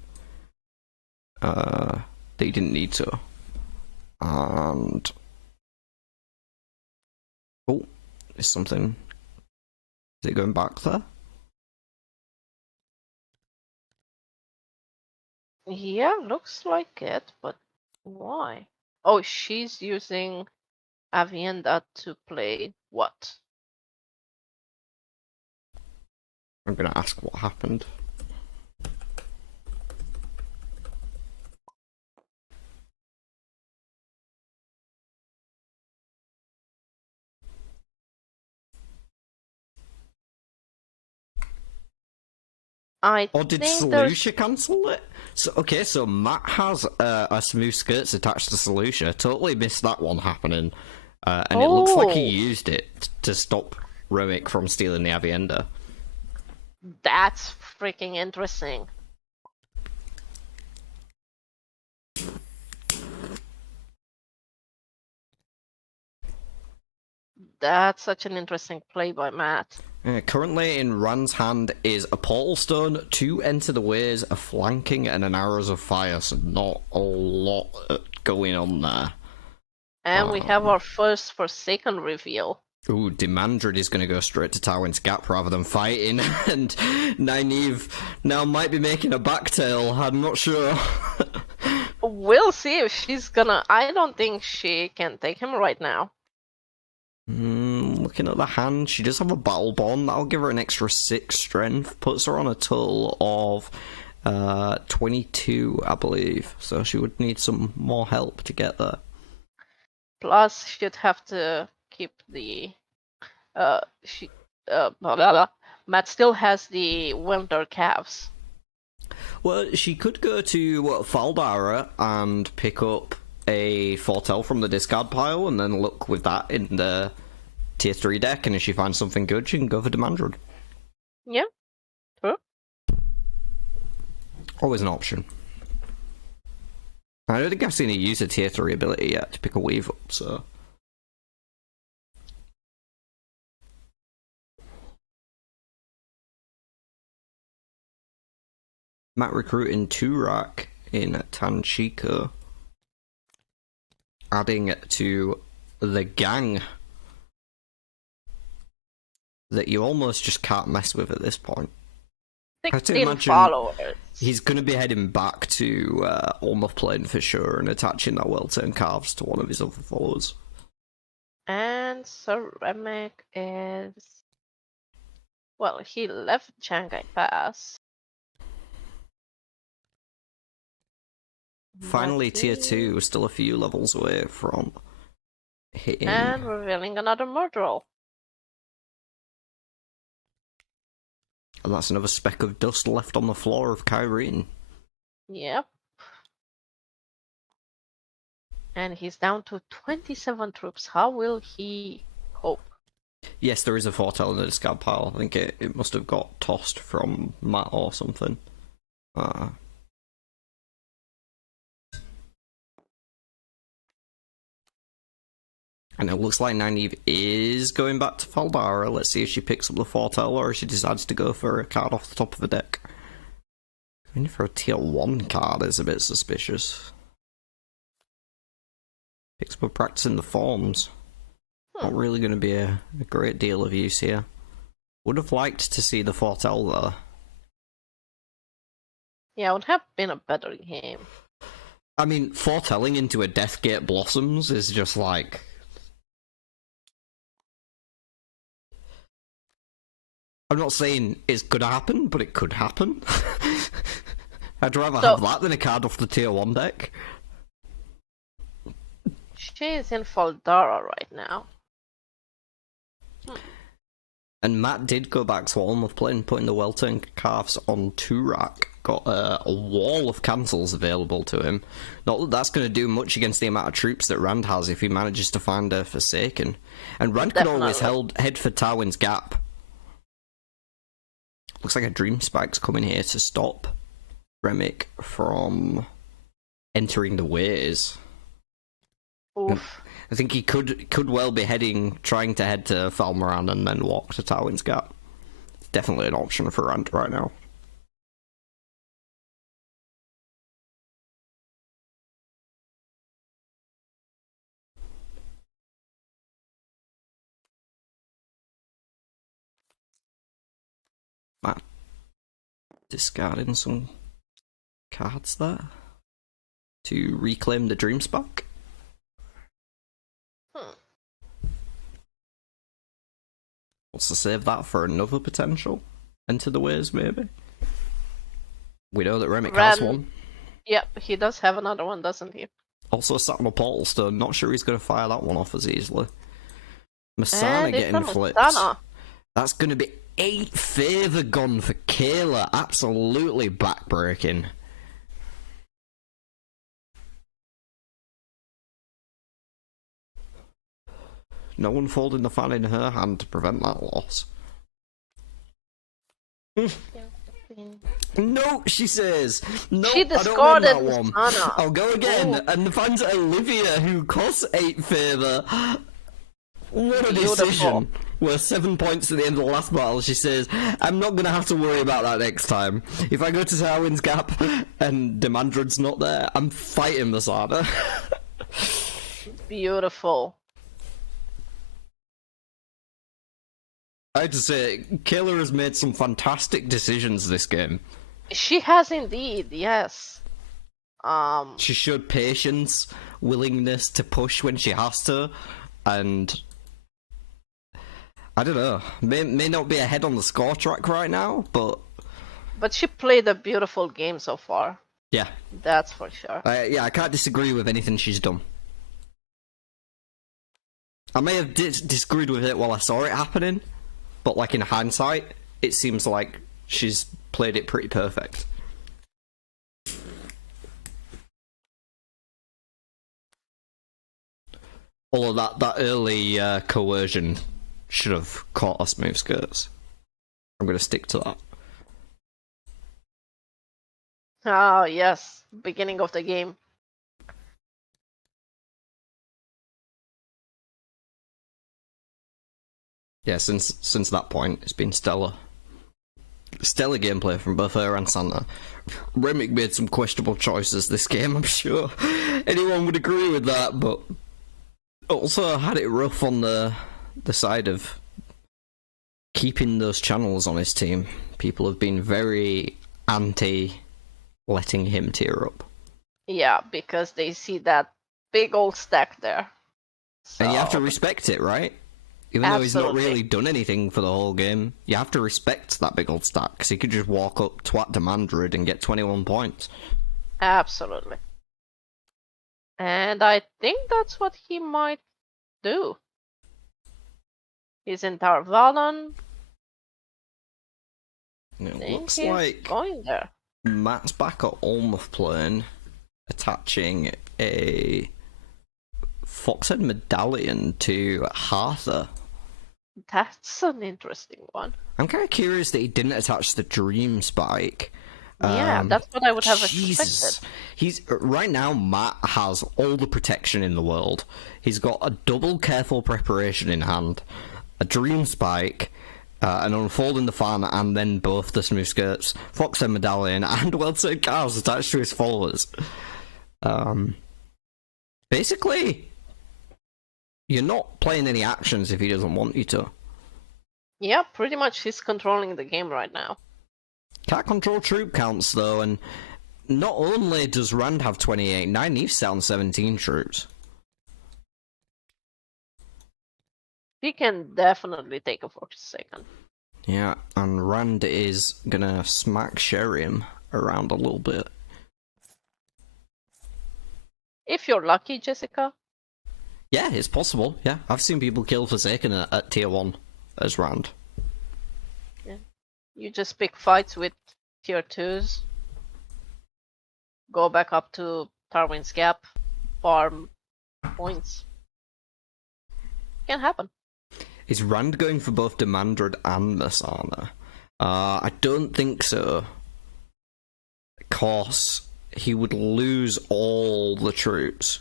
They didn't need to. And... oh, is something... is it going back there? Yeah, looks like it, but why? Oh, she's using Avienda to play what? I'm gonna ask what happened. Or did Solutia cancel it? So, okay, so Matt has a smooth skirts attached to Solutia. Totally missed that one happening. And it looks like he used it to stop Romic from stealing the Avienda. That's freaking interesting. That's such an interesting play by Matt. Currently in Rand's hand is a Portal Stone, 2 Enter the Ways, a Flanking, and an Arrows of Fire, so not a lot going on there. And we have our first Forsaken reveal. Ooh, Demandred is going to go straight to Tywin's Gap rather than fighting, and Nynaeve now might be making a backtail, I'm not sure. We'll see if she's gonna... I don't think she can take him right now. Looking at the hand, she does have a Battleborn, that'll give her an extra 6 strength, puts her on a total of 22, I believe, so she would need some more help to get there. Plus, she'd have to keep the... blah, blah, blah. Matt still has the Winter Calves. Well, she could go to Faldara and pick up a Foretell from the discard pile and then look with that in the tier 3 deck, and if she finds something good, she can go for Demandred. Yeah, true. Always an option. I don't think I've seen her use a tier 3 ability yet to pick a weave up, so... Matt recruiting Turak in Tanchiko. Adding to the gang that you almost just can't mess with at this point. 16 followers. He's going to be heading back to Ormuth Plain for sure and attaching that well-turned calves to one of his other followers. And Ceramic is... well, he left Shanghai Pass. Finally, tier 2, still a few levels away from hitting. And revealing another Murderol. And that's another speck of dust left on the floor of Kyrene. Yep. And he's down to 27 troops. How will he cope? Yes, there is a Foretell in the discard pile. I think it must have got tossed from Matt or something. And it looks like Nynaeve is going back to Faldara. Let's see if she picks up the Foretell or if she decides to go for a card off the top of the deck. Going for a tier 1 card is a bit suspicious. Picks up a Practicing the Forms. Not really going to be a great deal of use here. Would have liked to see the Foretell though. Yeah, it would have been a better game. I mean, foretelling into a Deathgate Blossoms is just like... I'm not saying it's gonna happen, but it could happen. I'd rather have that than a card off the tier 1 deck. She is in Faldara right now. And Matt did go back to Almost playing, putting the well-turned calves on 2-rack. Got a wall of cancels available to him. Not that that's going to do much against the amount of troops that Rand has if he manages to find a Forsaken. And Rand could always head for Tywin's Gap. Looks like a Dream Spike's coming here to stop Remick from entering the ways. Oof. I think he could well be trying to head to Falmoran and then walk to Tywin's Gap. It's definitely an option for Rand right now. Matt discarding some cards there to reclaim the Dream Spark. Wants to save that for another potential Enter the Ways, maybe. We know that Remick has one. Yep, he does have another one, doesn't he? Also sat on a portal stone. Not sure he's going to fire that one off as easily. Masana getting flipped. That's going to be 8 favour gone for Kayla. Absolutely backbreaking. No one folding the fan in her hand to prevent that loss. No, she says. No, she discarded I don't want that one. Masana. I'll go again. Ooh. And the fans Olivia, who costs 8 favour. What a decision. We're 7 points at the end of the last battle. She says, I'm not going to have to worry about that next time. If I go to Tywin's Gap and Demandred's not there, I'm fighting Masana. Beautiful. I have to say, Kayla has made some fantastic decisions this game. She has indeed, yes. She showed patience, willingness to push when she has to, and I don't know, may not be ahead on the score track right now, but she played a beautiful game so far. Yeah. That's for sure. Yeah, I can't disagree with anything she's done. I may have disagreed with it while I saw it happening, but like in hindsight, it seems like she's played it pretty perfect. Although that early coercion should have caught us smooth skirts. I'm going to stick to that. Oh, yes. Beginning of the game. Yeah, since that point, it's been stellar. Stellar gameplay from both her and Santa. Remick made some questionable choices this game, I'm sure. Anyone would agree with that, but also had it rough on the side of keeping those channels on his team. People have been very anti letting him tier up. Yeah, because they see that big old stack there. So... And you have to respect it, right? Even though he's not really done anything for the whole game, you have to respect that big old stack, because he could just walk up, twat Demandred, and get 21 points. Absolutely. And I think that's what he might do. He's in Tower Valon. It looks like going there. Matt's back at Olmouth playing, attaching a Foxhead Medallion to Hartha. That's an interesting one. I'm kind of curious that he didn't attach the Dream Spike. Yeah, that's what I would have Jesus. expected. Right now, Matt has all the protection in the world. He's got a double careful preparation in hand, a Dream Spike, an Unfolding the Fan, and then both the Smooth Skirts, Foxhead Medallion, and well-turned cars attached to his followers. Basically, you're not playing any actions if he doesn't want you to. Yeah, pretty much he's controlling the game right now. Can't control troop counts, though, and not only does Rand have 28, Nynaeve sat on 17 troops. He can definitely take a 42nd. Yeah, and Rand is gonna smack Sheriam around a little bit. If you're lucky, Jessica. Yeah, it's possible, yeah. I've seen people kill Forsaken at tier 1 as Rand. You just pick fights with tier 2s, go back up to Tarwin's Gap, farm points. Can happen. Is Rand going for both Demandred and Masana? I don't think so. Because he would lose all the troops.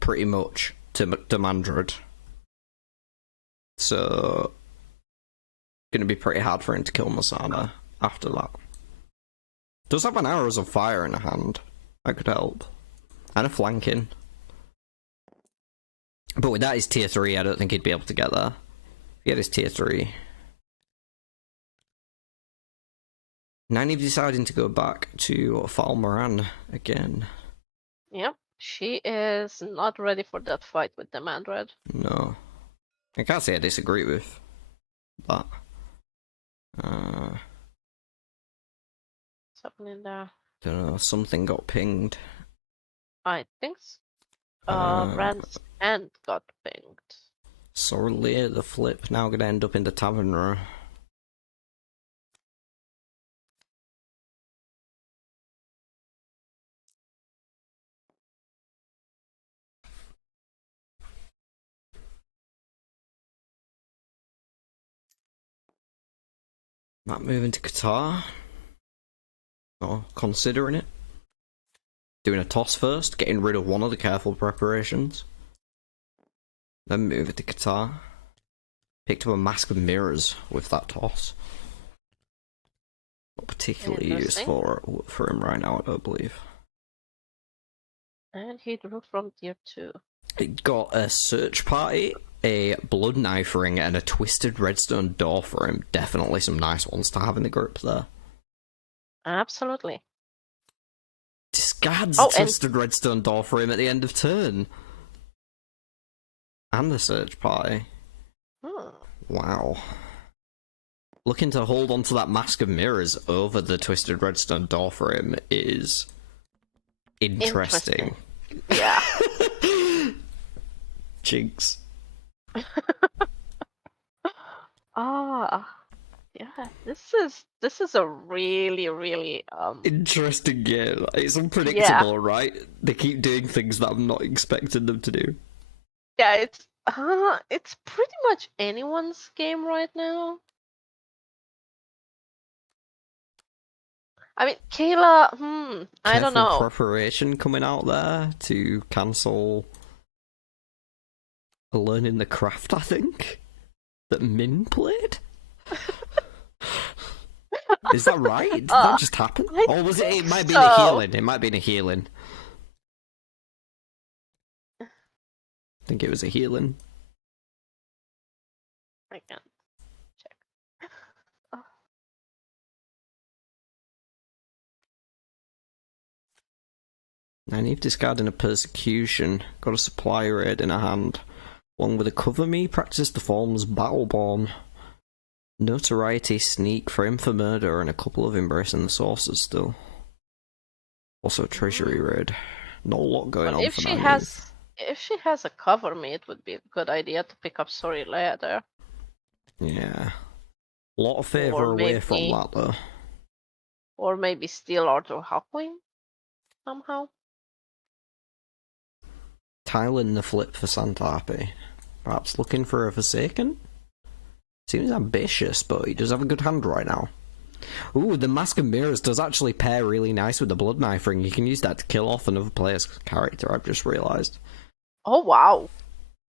Pretty much to Demandred. So, gonna be pretty hard for him to kill Masana after that. Does have an Arrows of Fire in a hand. That could help. And a flanking. But with that, his tier 3, I don't think he'd be able to get there. If he had his tier 3. Nynaeve deciding to go back to Falmoran again. Yep, she is not ready for that fight with the Mandred. No. I can't say I disagree with that. What's happening there? Don't know, something got pinged. I think Rand's hand got pinged. Sorely the flip, now gonna end up in the tavern row. Not moving to Qatar. Or considering it. Doing a toss first, getting rid of one of the careful preparations. Then move it to Qatar. Picked up a Mask of Mirrors with that toss. Not particularly useful for him right now, I don't believe. And he drew from tier 2. It got a Search Party, a Blood Knife Ring, and a Twisted Redstone Door for him. Definitely some nice ones to have in the group there. Absolutely. Discards the Twisted Redstone Door for him at the end of turn. And the Search Party. Wow. Looking to hold on to that Mask of Mirrors over the Twisted Redstone Door for him is interesting. Yeah. Jinx. Yeah, this is a really interesting game. It's unpredictable, right? They keep doing things that I'm not expecting them to do. Yeah, it's pretty much anyone's game right now. I mean, Kayla, I don't know. Preparation coming out there to cancel Learning the Craft, I think, that Min played? Is that right? Did that just happen? Or was it? It might be a healing. It might be a healing. I think it was a healing. I can't check. Nynaeve discarding a Persecution. Got a Supply Raid in her hand. Along with a Cover Me, practice the forms Battleborn. Notoriety, Sneak, Frame for Murder, and a couple of Embracing the Sources still. Also a Treasury Raid. Not a lot going on for Nynaeve. If she has a Cover Me, it would be a good idea to pick up Sorry Leather. Yeah. A lot of favour away from that, though. Or maybe Steel Arthur Hawkwing, somehow. Tiling the flip for Santarpe. Perhaps looking for a Forsaken? Seems ambitious, but he does have a good hand right now. Ooh, the Mask of Mirrors does actually pair really nice with the Blood Knife Ring. You can use that to kill off another player's character, I've just realised. Oh, wow.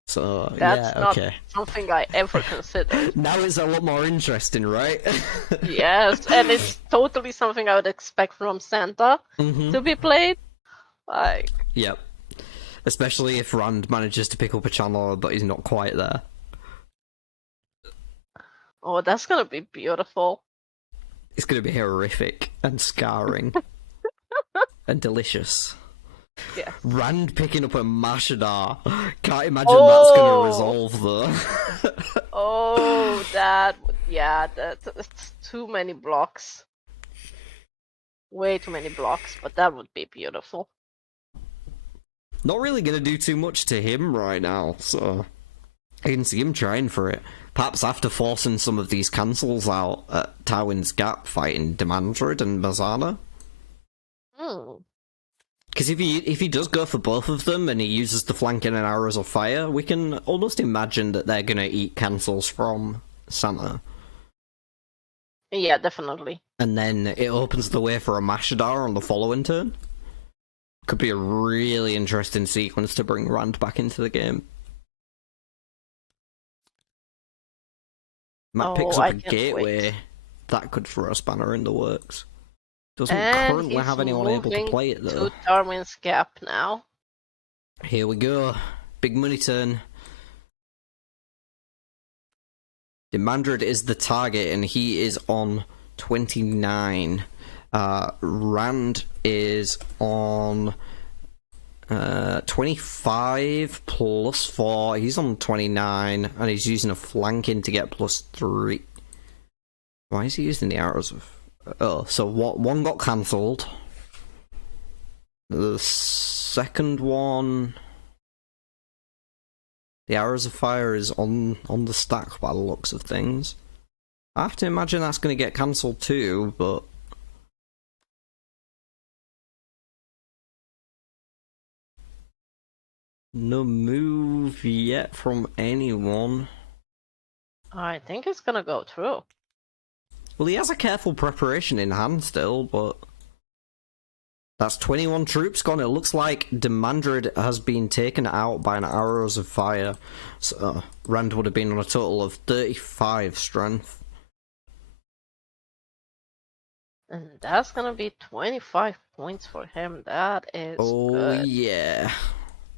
So, that's yeah, okay. Not something I ever considered. Now it's a lot more interesting, right? Yes, and it's totally something I would expect from Santa to be played. Like... Yep. Especially if Rand manages to pick up a channeler, but he's not quite there. Oh, that's gonna be beautiful. It's gonna be horrific and scarring. And delicious. Yeah. Rand picking up a Mashadar. Can't imagine that's gonna resolve, though. Oh, that's too many blocks. Way too many blocks, but that would be beautiful. Not really gonna do too much to him right now, so I can see him trying for it. Perhaps after forcing some of these cancels out at Tywin's Gap fighting Demandred and Mazana. Hmm. Because if he does go for both of them and he uses the flanking and arrows of fire, we can almost imagine that they're gonna eat cancels from Santa. Yeah, definitely. And then it opens the way for a Mashadar on the following turn. Could be a really interesting sequence to bring Rand back into the game. Matt picks up a gateway. Wait. That could throw a spanner in the works. Doesn't currently have anyone able to play it though. To Tywin's Gap now. Here we go. Big money turn. Demandred is the target and he is on 29. Rand is on 25 plus 4. He's on 29 and he's using a flanking to get plus 3. Why is he using the arrows of... Oh, so one got cancelled. The second one... The arrows of fire is on the stack by the looks of things. I have to imagine that's going to get cancelled too, but... No move yet from anyone. I think it's gonna go through. Well, he has a careful preparation in hand still, but... That's 21 troops gone. It looks like Demandred has been taken out by an arrows of fire. So Rand would have been on a total of 35 strength. And that's gonna be 25 points for him. That is good. Yeah.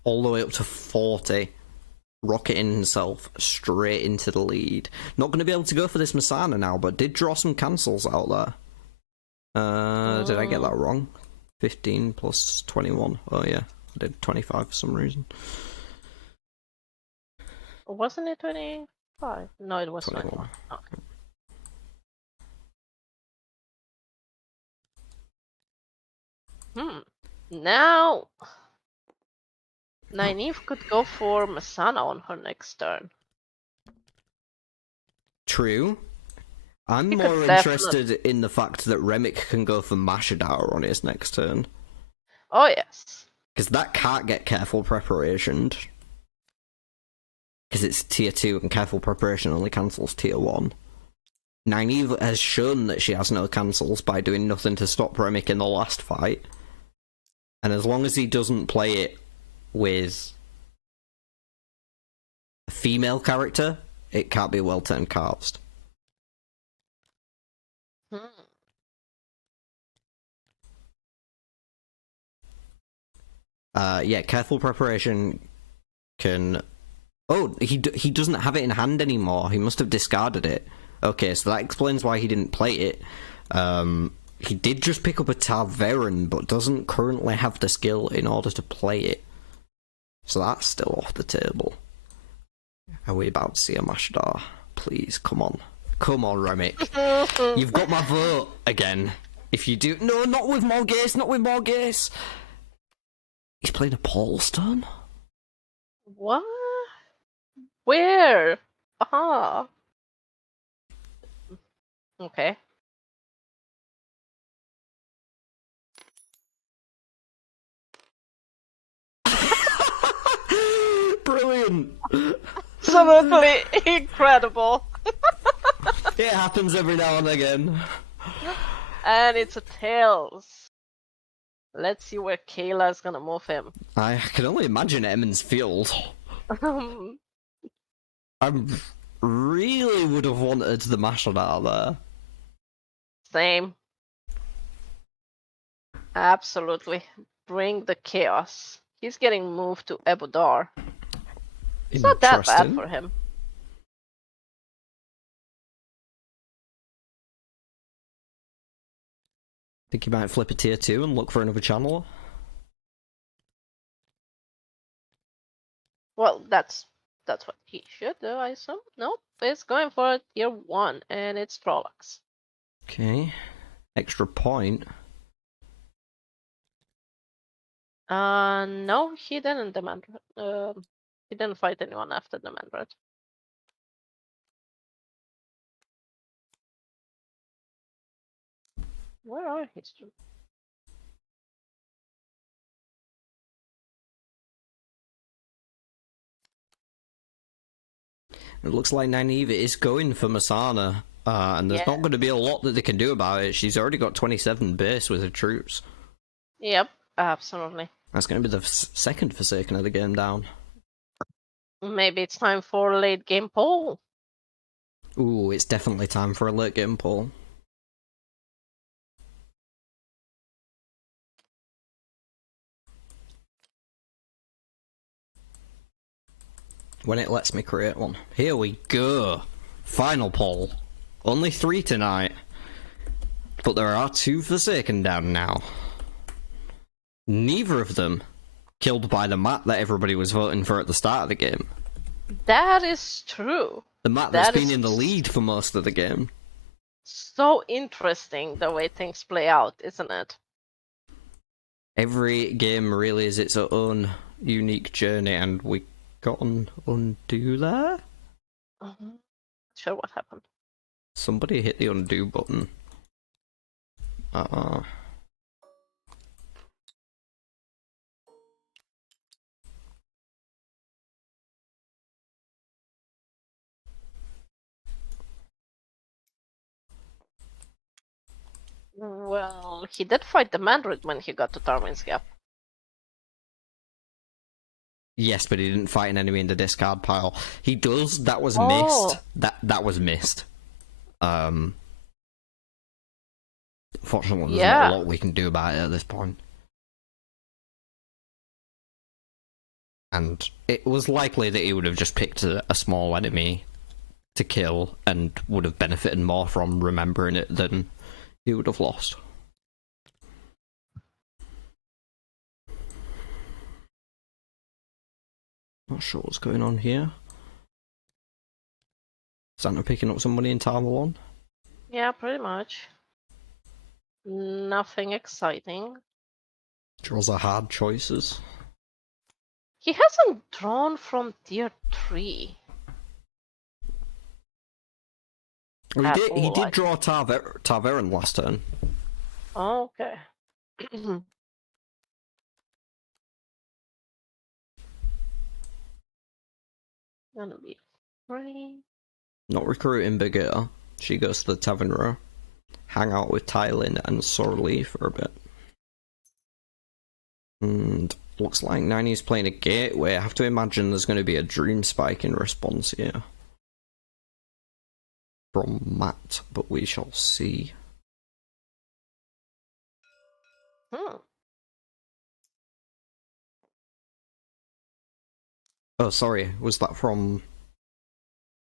All the way up to 40. Rocketing himself straight into the lead. Not going to be able to go for this Masana now, but did draw some cancels out there. Did I get that wrong? 15 plus 21. Oh yeah, I did 25 for some reason. Wasn't it 25? No, it was 21. Okay. Now, Nynaeve could go for Masana on her next turn. True. I'm more interested in the fact that Remick can go for Mashadar on his next turn. Oh, yes. Because that can't get careful preparation. Because it's tier 2 and careful preparation only cancels tier 1. Nynaeve has shown that she has no cancels by doing nothing to stop Remick in the last fight. And as long as he doesn't play it with a female character, it can't be well turned cast. Yeah, careful preparation can... Oh, he doesn't have it in hand anymore. He must have discarded it. Okay, so that explains why he didn't play it. He did just pick up a Taveran, but doesn't currently have the skill in order to play it. So that's still off the table. Are we about to see a Mashadar? Please, come on. Come on, Remick. You've got my vote again. If you do... No, not with Morghese, not with Morghese! He's playing a Paulstone? What? Where? Aha. Okay. Brilliant! Absolutely incredible. It happens every now and again. And it's a Tails. Let's see where Kayla is gonna move him. I can only imagine Emmons Field. I really would have wanted the Mashadar there. Same. Absolutely. Bring the chaos. He's getting moved to Ebudar. It's not that bad for him. Think he might flip a tier 2 and look for another channel? Well, that's what he should do, I assume. Nope, it's going for tier 1, and it's Trollocs. Okay. Extra point. No, he didn't demand. He didn't fight anyone after the Mandrat. Where are his troops? It looks like Nynaeve is going for Masana, and there's not going to be a lot that they can do about it. She's already got 27 base with her troops. Yep, absolutely. That's going to be the second Forsaken of the game down. Maybe it's time for a late game poll. Ooh, it's definitely time for a late game poll. When it lets me create one. Here we go. Final poll. Only 3 tonight. But there are 2 Forsaken down now. Neither of them killed by the Matt that everybody was voting for at the start of the game. That is true. The Matt that's been in the lead for most of the game. So interesting the way things play out, isn't it? Every game really is its own unique journey, and we got an undo there? Sure, what happened? Somebody hit the undo button. Well, he did fight the Mandrid when he got to Tarmin's Gap. Yes, but he didn't fight an enemy in the discard pile. He does. That was missed. That was missed. Fortunately, there's not a lot we can do about it at this point. And it was likely that he would have just picked a small enemy to kill and would have benefited more from remembering it than he would have lost. Not sure what's going on here. Santa picking up somebody in Tower 1? Yeah, pretty much. Nothing exciting. Draws are hard choices. He hasn't drawn from tier 3. Well, he did draw Tarveran last turn. Oh, okay. Gonna be free. Not recruiting Birgitta. She goes to the Tavern Row. Hang out with Tylin and Sorley for a bit. And looks like Niny's playing a gateway. I have to imagine there's going to be a Dream Spike in response here. From Matt, but we shall see. Oh, sorry. Was that from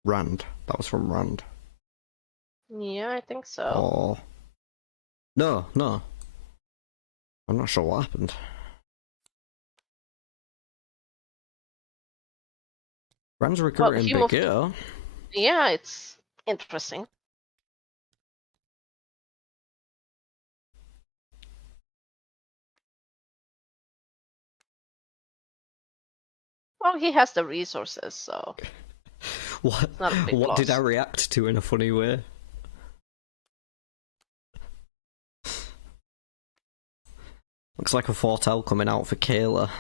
Rand? That was from Rand. Yeah, I think so. Oh. No. I'm not sure what happened. Rand's recruiting Birgitta. Yeah, it's interesting. Well, he has the resources, so... What did I react to in a funny way? Looks like a foretell coming out for Kayla.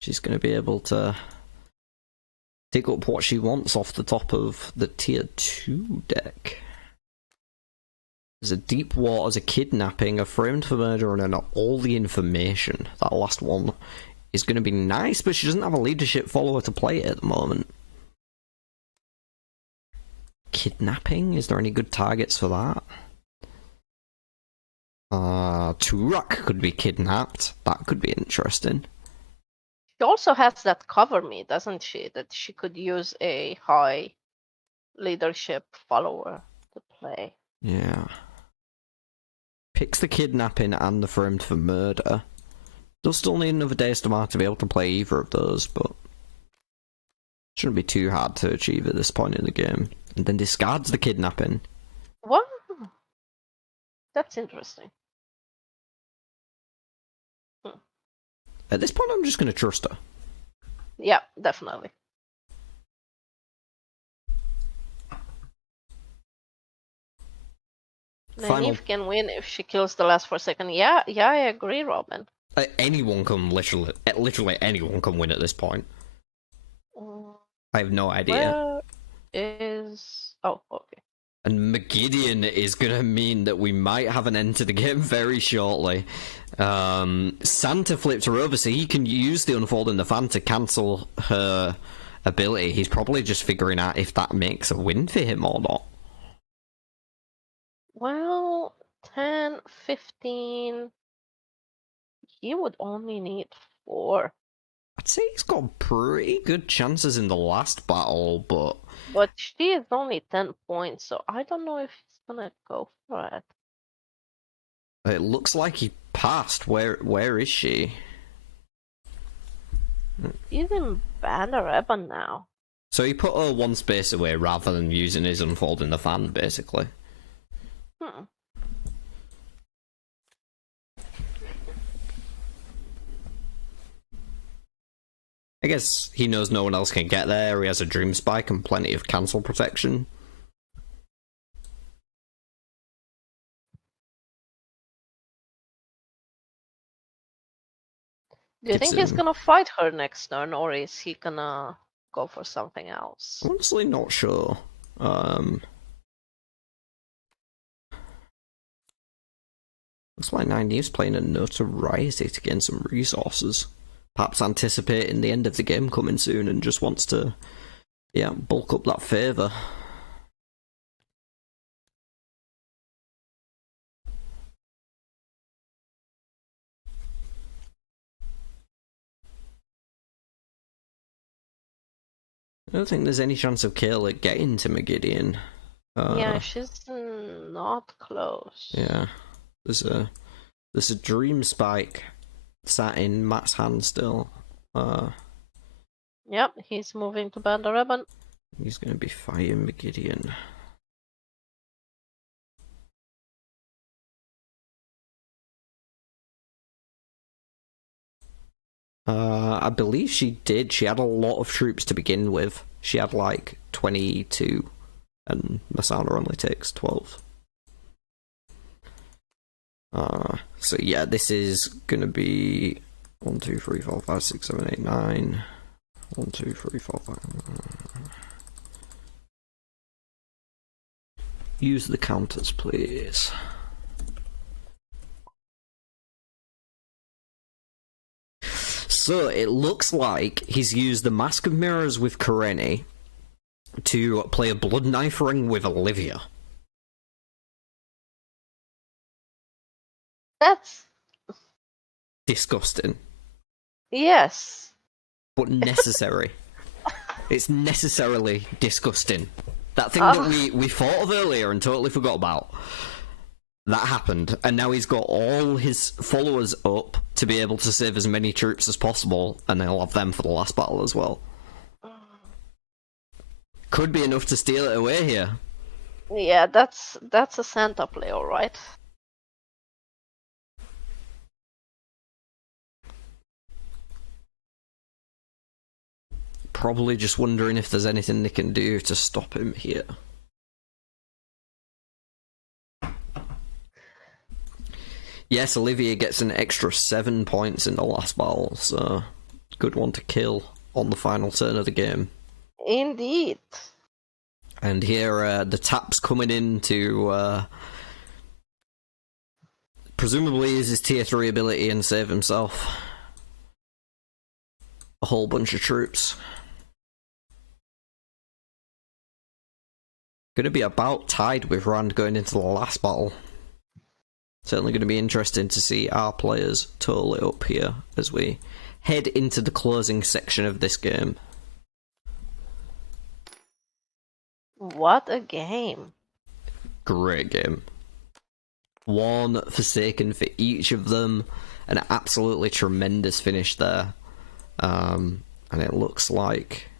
She's going to be able to dig up what she wants off the top of the tier 2 deck. There's a Deep Waters, a Kidnapping, a Framed for Murder, and all the information. That last one is going to be nice, but she doesn't have a leadership follower to play it at the moment. Kidnapping? Is there any good targets for that? Turak could be kidnapped. That could be interesting. She also has that cover me, doesn't she? That she could use a high leadership follower to play. Yeah. Picks the Kidnapping and the Framed for Murder. Does still need another Daystamar to be able to play either of those, but shouldn't be too hard to achieve at this point in the game. And then discards the Kidnapping. Wow. That's interesting. At this point, I'm just going to trust her. Yeah, definitely. Nynaeve can win if she kills the last 4 seconds. Yeah, I agree, Robin. Anyone can literally anyone can win at this point. I have no idea. Where is... Oh, okay. And Magidian is gonna mean that we might have an end to the game very shortly. Santa flipped her over, so he can use the Unfolding the Fan to cancel her ability. He's probably just figuring out if that makes a win for him or not. Well, 10, 15... He would only need 4. I'd say he's got pretty good chances in the last battle, but... But she is only 10 points, so I don't know if he's gonna go for it. It looks like he passed. Where is she? He's in Bandareben now. So he put her one space away rather than using his Unfolding the Fan, basically. I guess he knows no one else can get there. He has a Dream Spike and plenty of cancel protection. Do you think he's gonna fight her next turn, or is he gonna go for something else? Honestly, not sure. Looks like Nynaeve's playing a Notoriety to gain some resources. Perhaps anticipating the end of the game coming soon and just wants to, yeah, bulk up that favour. I don't think there's any chance of Kayla getting to Magidian. Yeah, she's not close. Yeah, there's a Dream Spike sat in Matt's hand still. Yep, he's moving to Bandareben. He's going to be fighting Magidian. I believe she did. She had a lot of troops to begin with. She had like 22, and Masana only takes 12. So yeah, this is gonna be 1, 2, 3, 4, 5, 6, 7, 8, 9. 1, 2, 3, 4, 5. Use the counters, please. So it looks like he's used the Mask of Mirrors with Karenni to play a Blood Knife Ring with Olivia. That's... disgusting. Yes. But necessary. It's necessarily disgusting. That thing that we thought of earlier and totally forgot about. That happened, and now he's got all his followers up to be able to save as many troops as possible, and he'll have them for the last battle as well. Could be enough to steal it away here. Yeah, that's a Santa play, alright. Probably just wondering if there's anything they can do to stop him here. Yes, Olivia gets an extra 7 points in the last battle, so good one to kill on the final turn of the game. Indeed. And here, the tap's coming in to presumably use his tier 3 ability and save himself a whole bunch of troops. Gonna be about tied with Rand going into the last battle. Certainly going to be interesting to see our players total it up here as we head into the closing section of this game. What a game. Great game. One Forsaken for each of them. An absolutely tremendous finish there. And it looks like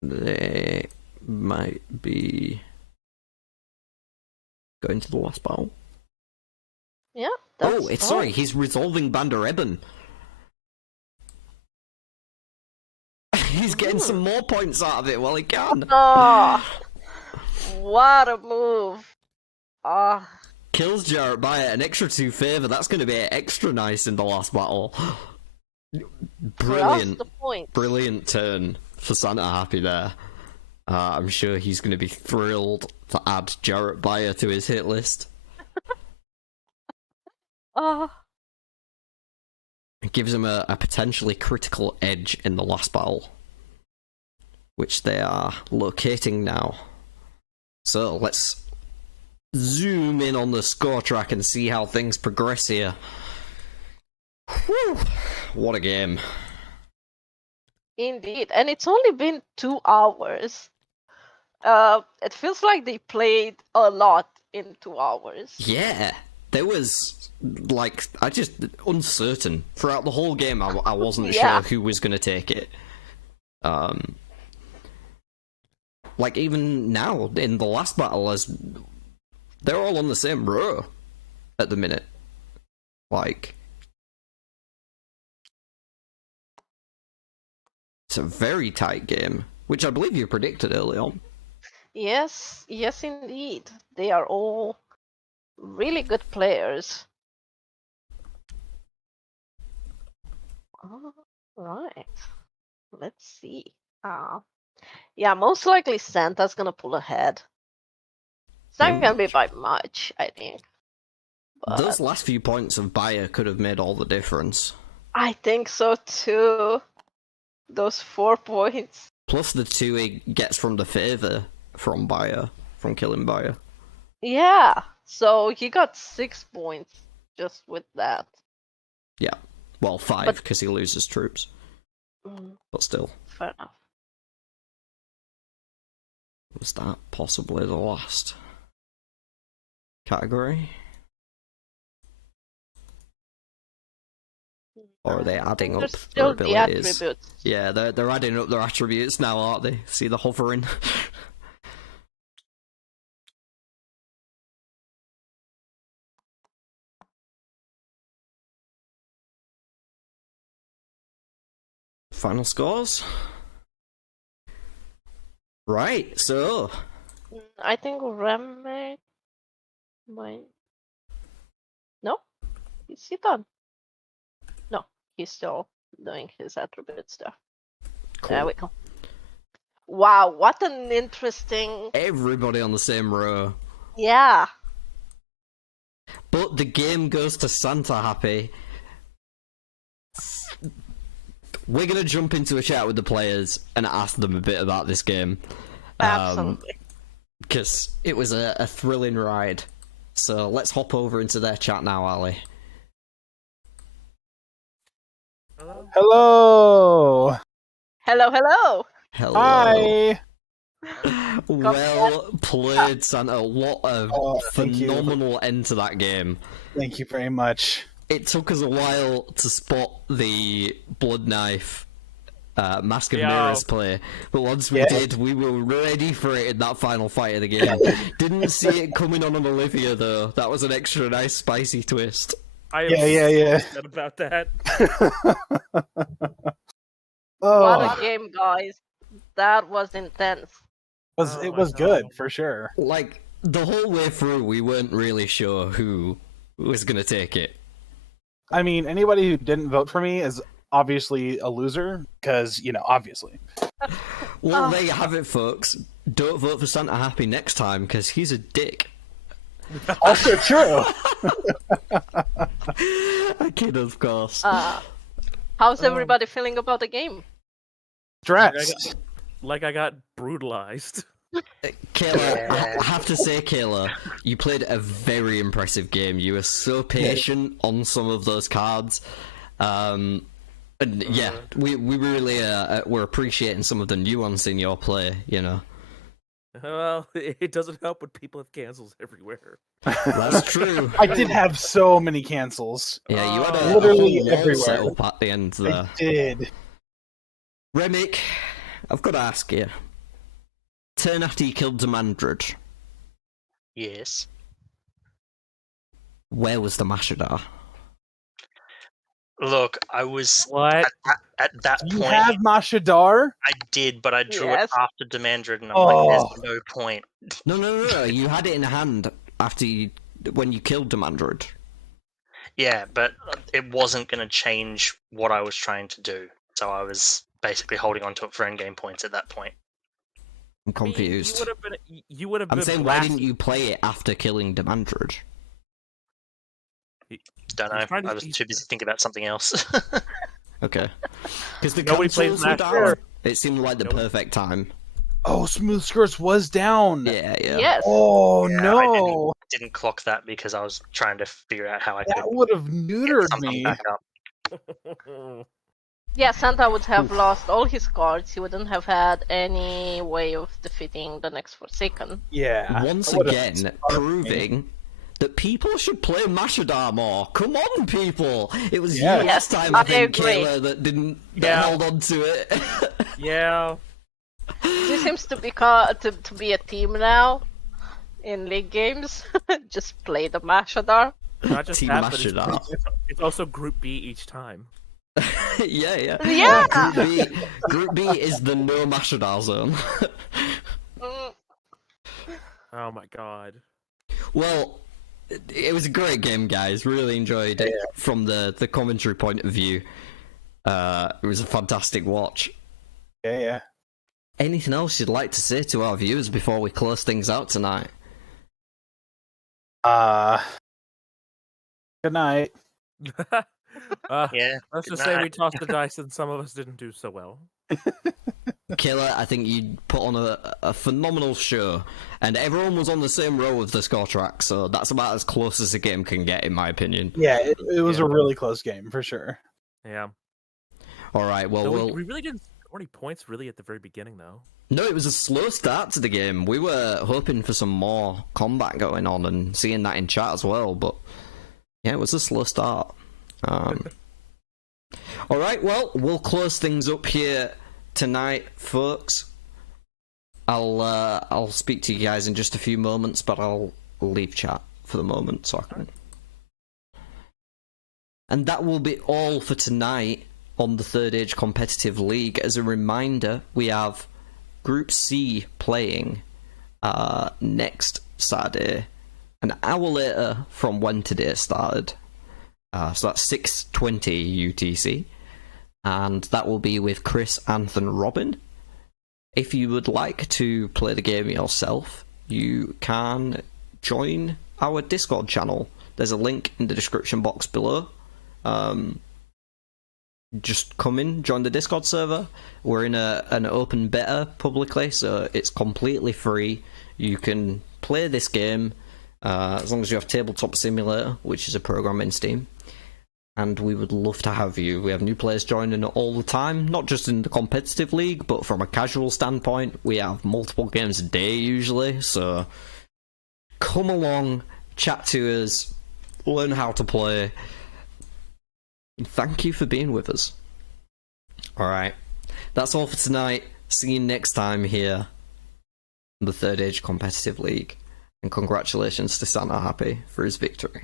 they might be going to the last battle. Yeah. Oh, it's sorry, he's resolving Bandareben. He's getting some more points out of it while he can. Oh. What a move! Ah, Kills Jarrett by an extra 2 favor. That's going to be extra nice in the last battle. Brilliant. the point. Brilliant turn for Santa Happy there. I'm sure he's going to be thrilled to add Jarrett Bayer to his hit list. It gives him a potentially critical edge in the last battle, which they are locating now. So let's zoom in on the score track and see how things progress here. Whew. What a game. Indeed, and it's only been 2 hours. It feels like they played a lot in 2 hours. Yeah, there was, like, I just, uncertain. Throughout the whole game, I wasn't Yeah. sure who was going to take it. Like, even now, in the last battle, as they're all on the same row at the minute. Like, it's a very tight game, which I believe you predicted early on. Yes, yes, indeed. They are all really good players. All right, let's see. Yeah, most likely Santa's gonna pull ahead. It's not gonna be by much, I think. But Those last few points of Bayer could have made all the difference. I think so too. Those 4 points. Plus the 2 he gets from the favor from Bayer, from killing Bayer. Yeah, so he got 6 points just with that. Yeah, well, 5 because he loses troops. But still. Fair enough. Was that possibly the last category? Or are they adding up There's their still the abilities? attributes. Yeah, they're adding up their attributes now, aren't they? See the hovering? Final scores? Right, so... I think Remek might... No? Is he done? No, he's still doing his attribute stuff. Cool. There we go. Wow, what an interesting... Everybody on the same row. Yeah. But the game goes to Santa Happy. We're gonna jump into a chat with the players and ask them a bit about this game. Absolutely. Because it was a thrilling ride. So let's hop over into their chat now, Ali. Hello. Hello, hello. Hello. Hi. Well played, Santa. What a thank you. phenomenal end to that game. Thank you very much. It took us a while to spot the blood knife Mask of Mirrors play, but once we did, we were ready for it in that final fight of the game. Didn't see it coming on Olivia though. That was an extra nice spicy twist. I am Yeah. sad about that. Oh, What a game, guys. That was intense. it was good for sure. Like the whole way through, we weren't really sure who was gonna take it. I mean, anybody who didn't vote for me is obviously a loser, because, obviously. Well, there you have it, folks. Don't vote for Santa Happy next time, because he's a dick. Also true. A kid, of course. How's everybody feeling about the game? Stressed. Like I got brutalized. Kayla, I have to say, Kayla, you played a very impressive game. You were so patient on some of those cards. And yeah, we really were appreciating some of the nuance in your play, Well, it doesn't help when people have cancels everywhere. That's true. I did have so many cancels. Yeah, you had a Literally whole wall everywhere. set up at the end there. I did. Remick, I've got to ask you. Turn after you killed Demandrid, Yes. where was the Mashadar? Look, I was What? at that You point. have Mashadar? I did, but I drew Yes. it after Demandred, and I'm like, Oh. there's no point. No. You had it in hand after when you killed Demandred. Yeah, but it wasn't going to change what I was trying to do, so I was basically holding on to it for endgame points at that point. I'm I mean, confused. You would have I'm been. saying, why didn't you play it after killing Demandred? Don't know. He's trying to- I was too busy thinking about something else. Okay. Because the Nobody plays consoles were Smash down. Bros. It seemed like the Nobody- perfect time. Oh, Smooth Skirts was down. Yeah. Yes. Oh Yeah, no, I didn't clock that because I was trying to figure out how I could that would have get neutered something me. back up. Yeah, Santa would have lost all his cards. He wouldn't have had any way of defeating the next Forsaken. Yeah. Once that would've again, sparked me. proving that people should play Mashadar more. Come on, people! It was Yeah. you last time, I I think, agree. Kayla, that didn't Yeah. hold on to it. Yeah. This seems to be a team now in league games. Just play the Mashadar. Not just Team that, but Mashadar. it's also Group B each time. Yeah. Yeah. Group B is the no Mashadar zone. Mm, Oh my god. Well, it was a great game, guys. Really enjoyed it from the commentary point of view. It was a fantastic watch. Yeah. Anything else you'd like to say to our viewers before we close things out tonight? Good night. Yeah. Let's good just say we night. tossed the dice and some of us didn't do so well. Killer, I think you put on a phenomenal show, and everyone was on the same row of the score track, so that's about as close as a game can get, in my opinion. Yeah, it was Yeah. a really close game for sure. Yeah. Alright, well, Though we really didn't score any points really at the very beginning though. No, it was a slow start to the game. We were hoping for some more combat going on and seeing that in chat as well, but yeah, it was a slow start. Alright, well, we'll close things up here tonight, folks. I'll speak to you guys in just a few moments, but I'll leave chat for the moment so I can. And that will be all for tonight on the Third Age Competitive League. As a reminder, we have Group C playing next Saturday, an hour later from when today started. So that's 6:20 UTC, and that will be with Chris, Anthony, Robin. If you would like to play the game yourself, you can join our Discord channel. There's a link in the description box below. Just come in, join the Discord server. We're in an open beta publicly, so it's completely free. You can play this game as long as you have Tabletop Simulator, which is a program in Steam. And we would love to have you. We have new players joining all the time, not just in the competitive league, but from a casual standpoint. We have multiple games a day usually, so come along, chat to us, learn how to play. And thank you for being with us. Alright, that's all for tonight. See you next time here on the Third Age Competitive League. And congratulations to Santa Happy for his victory.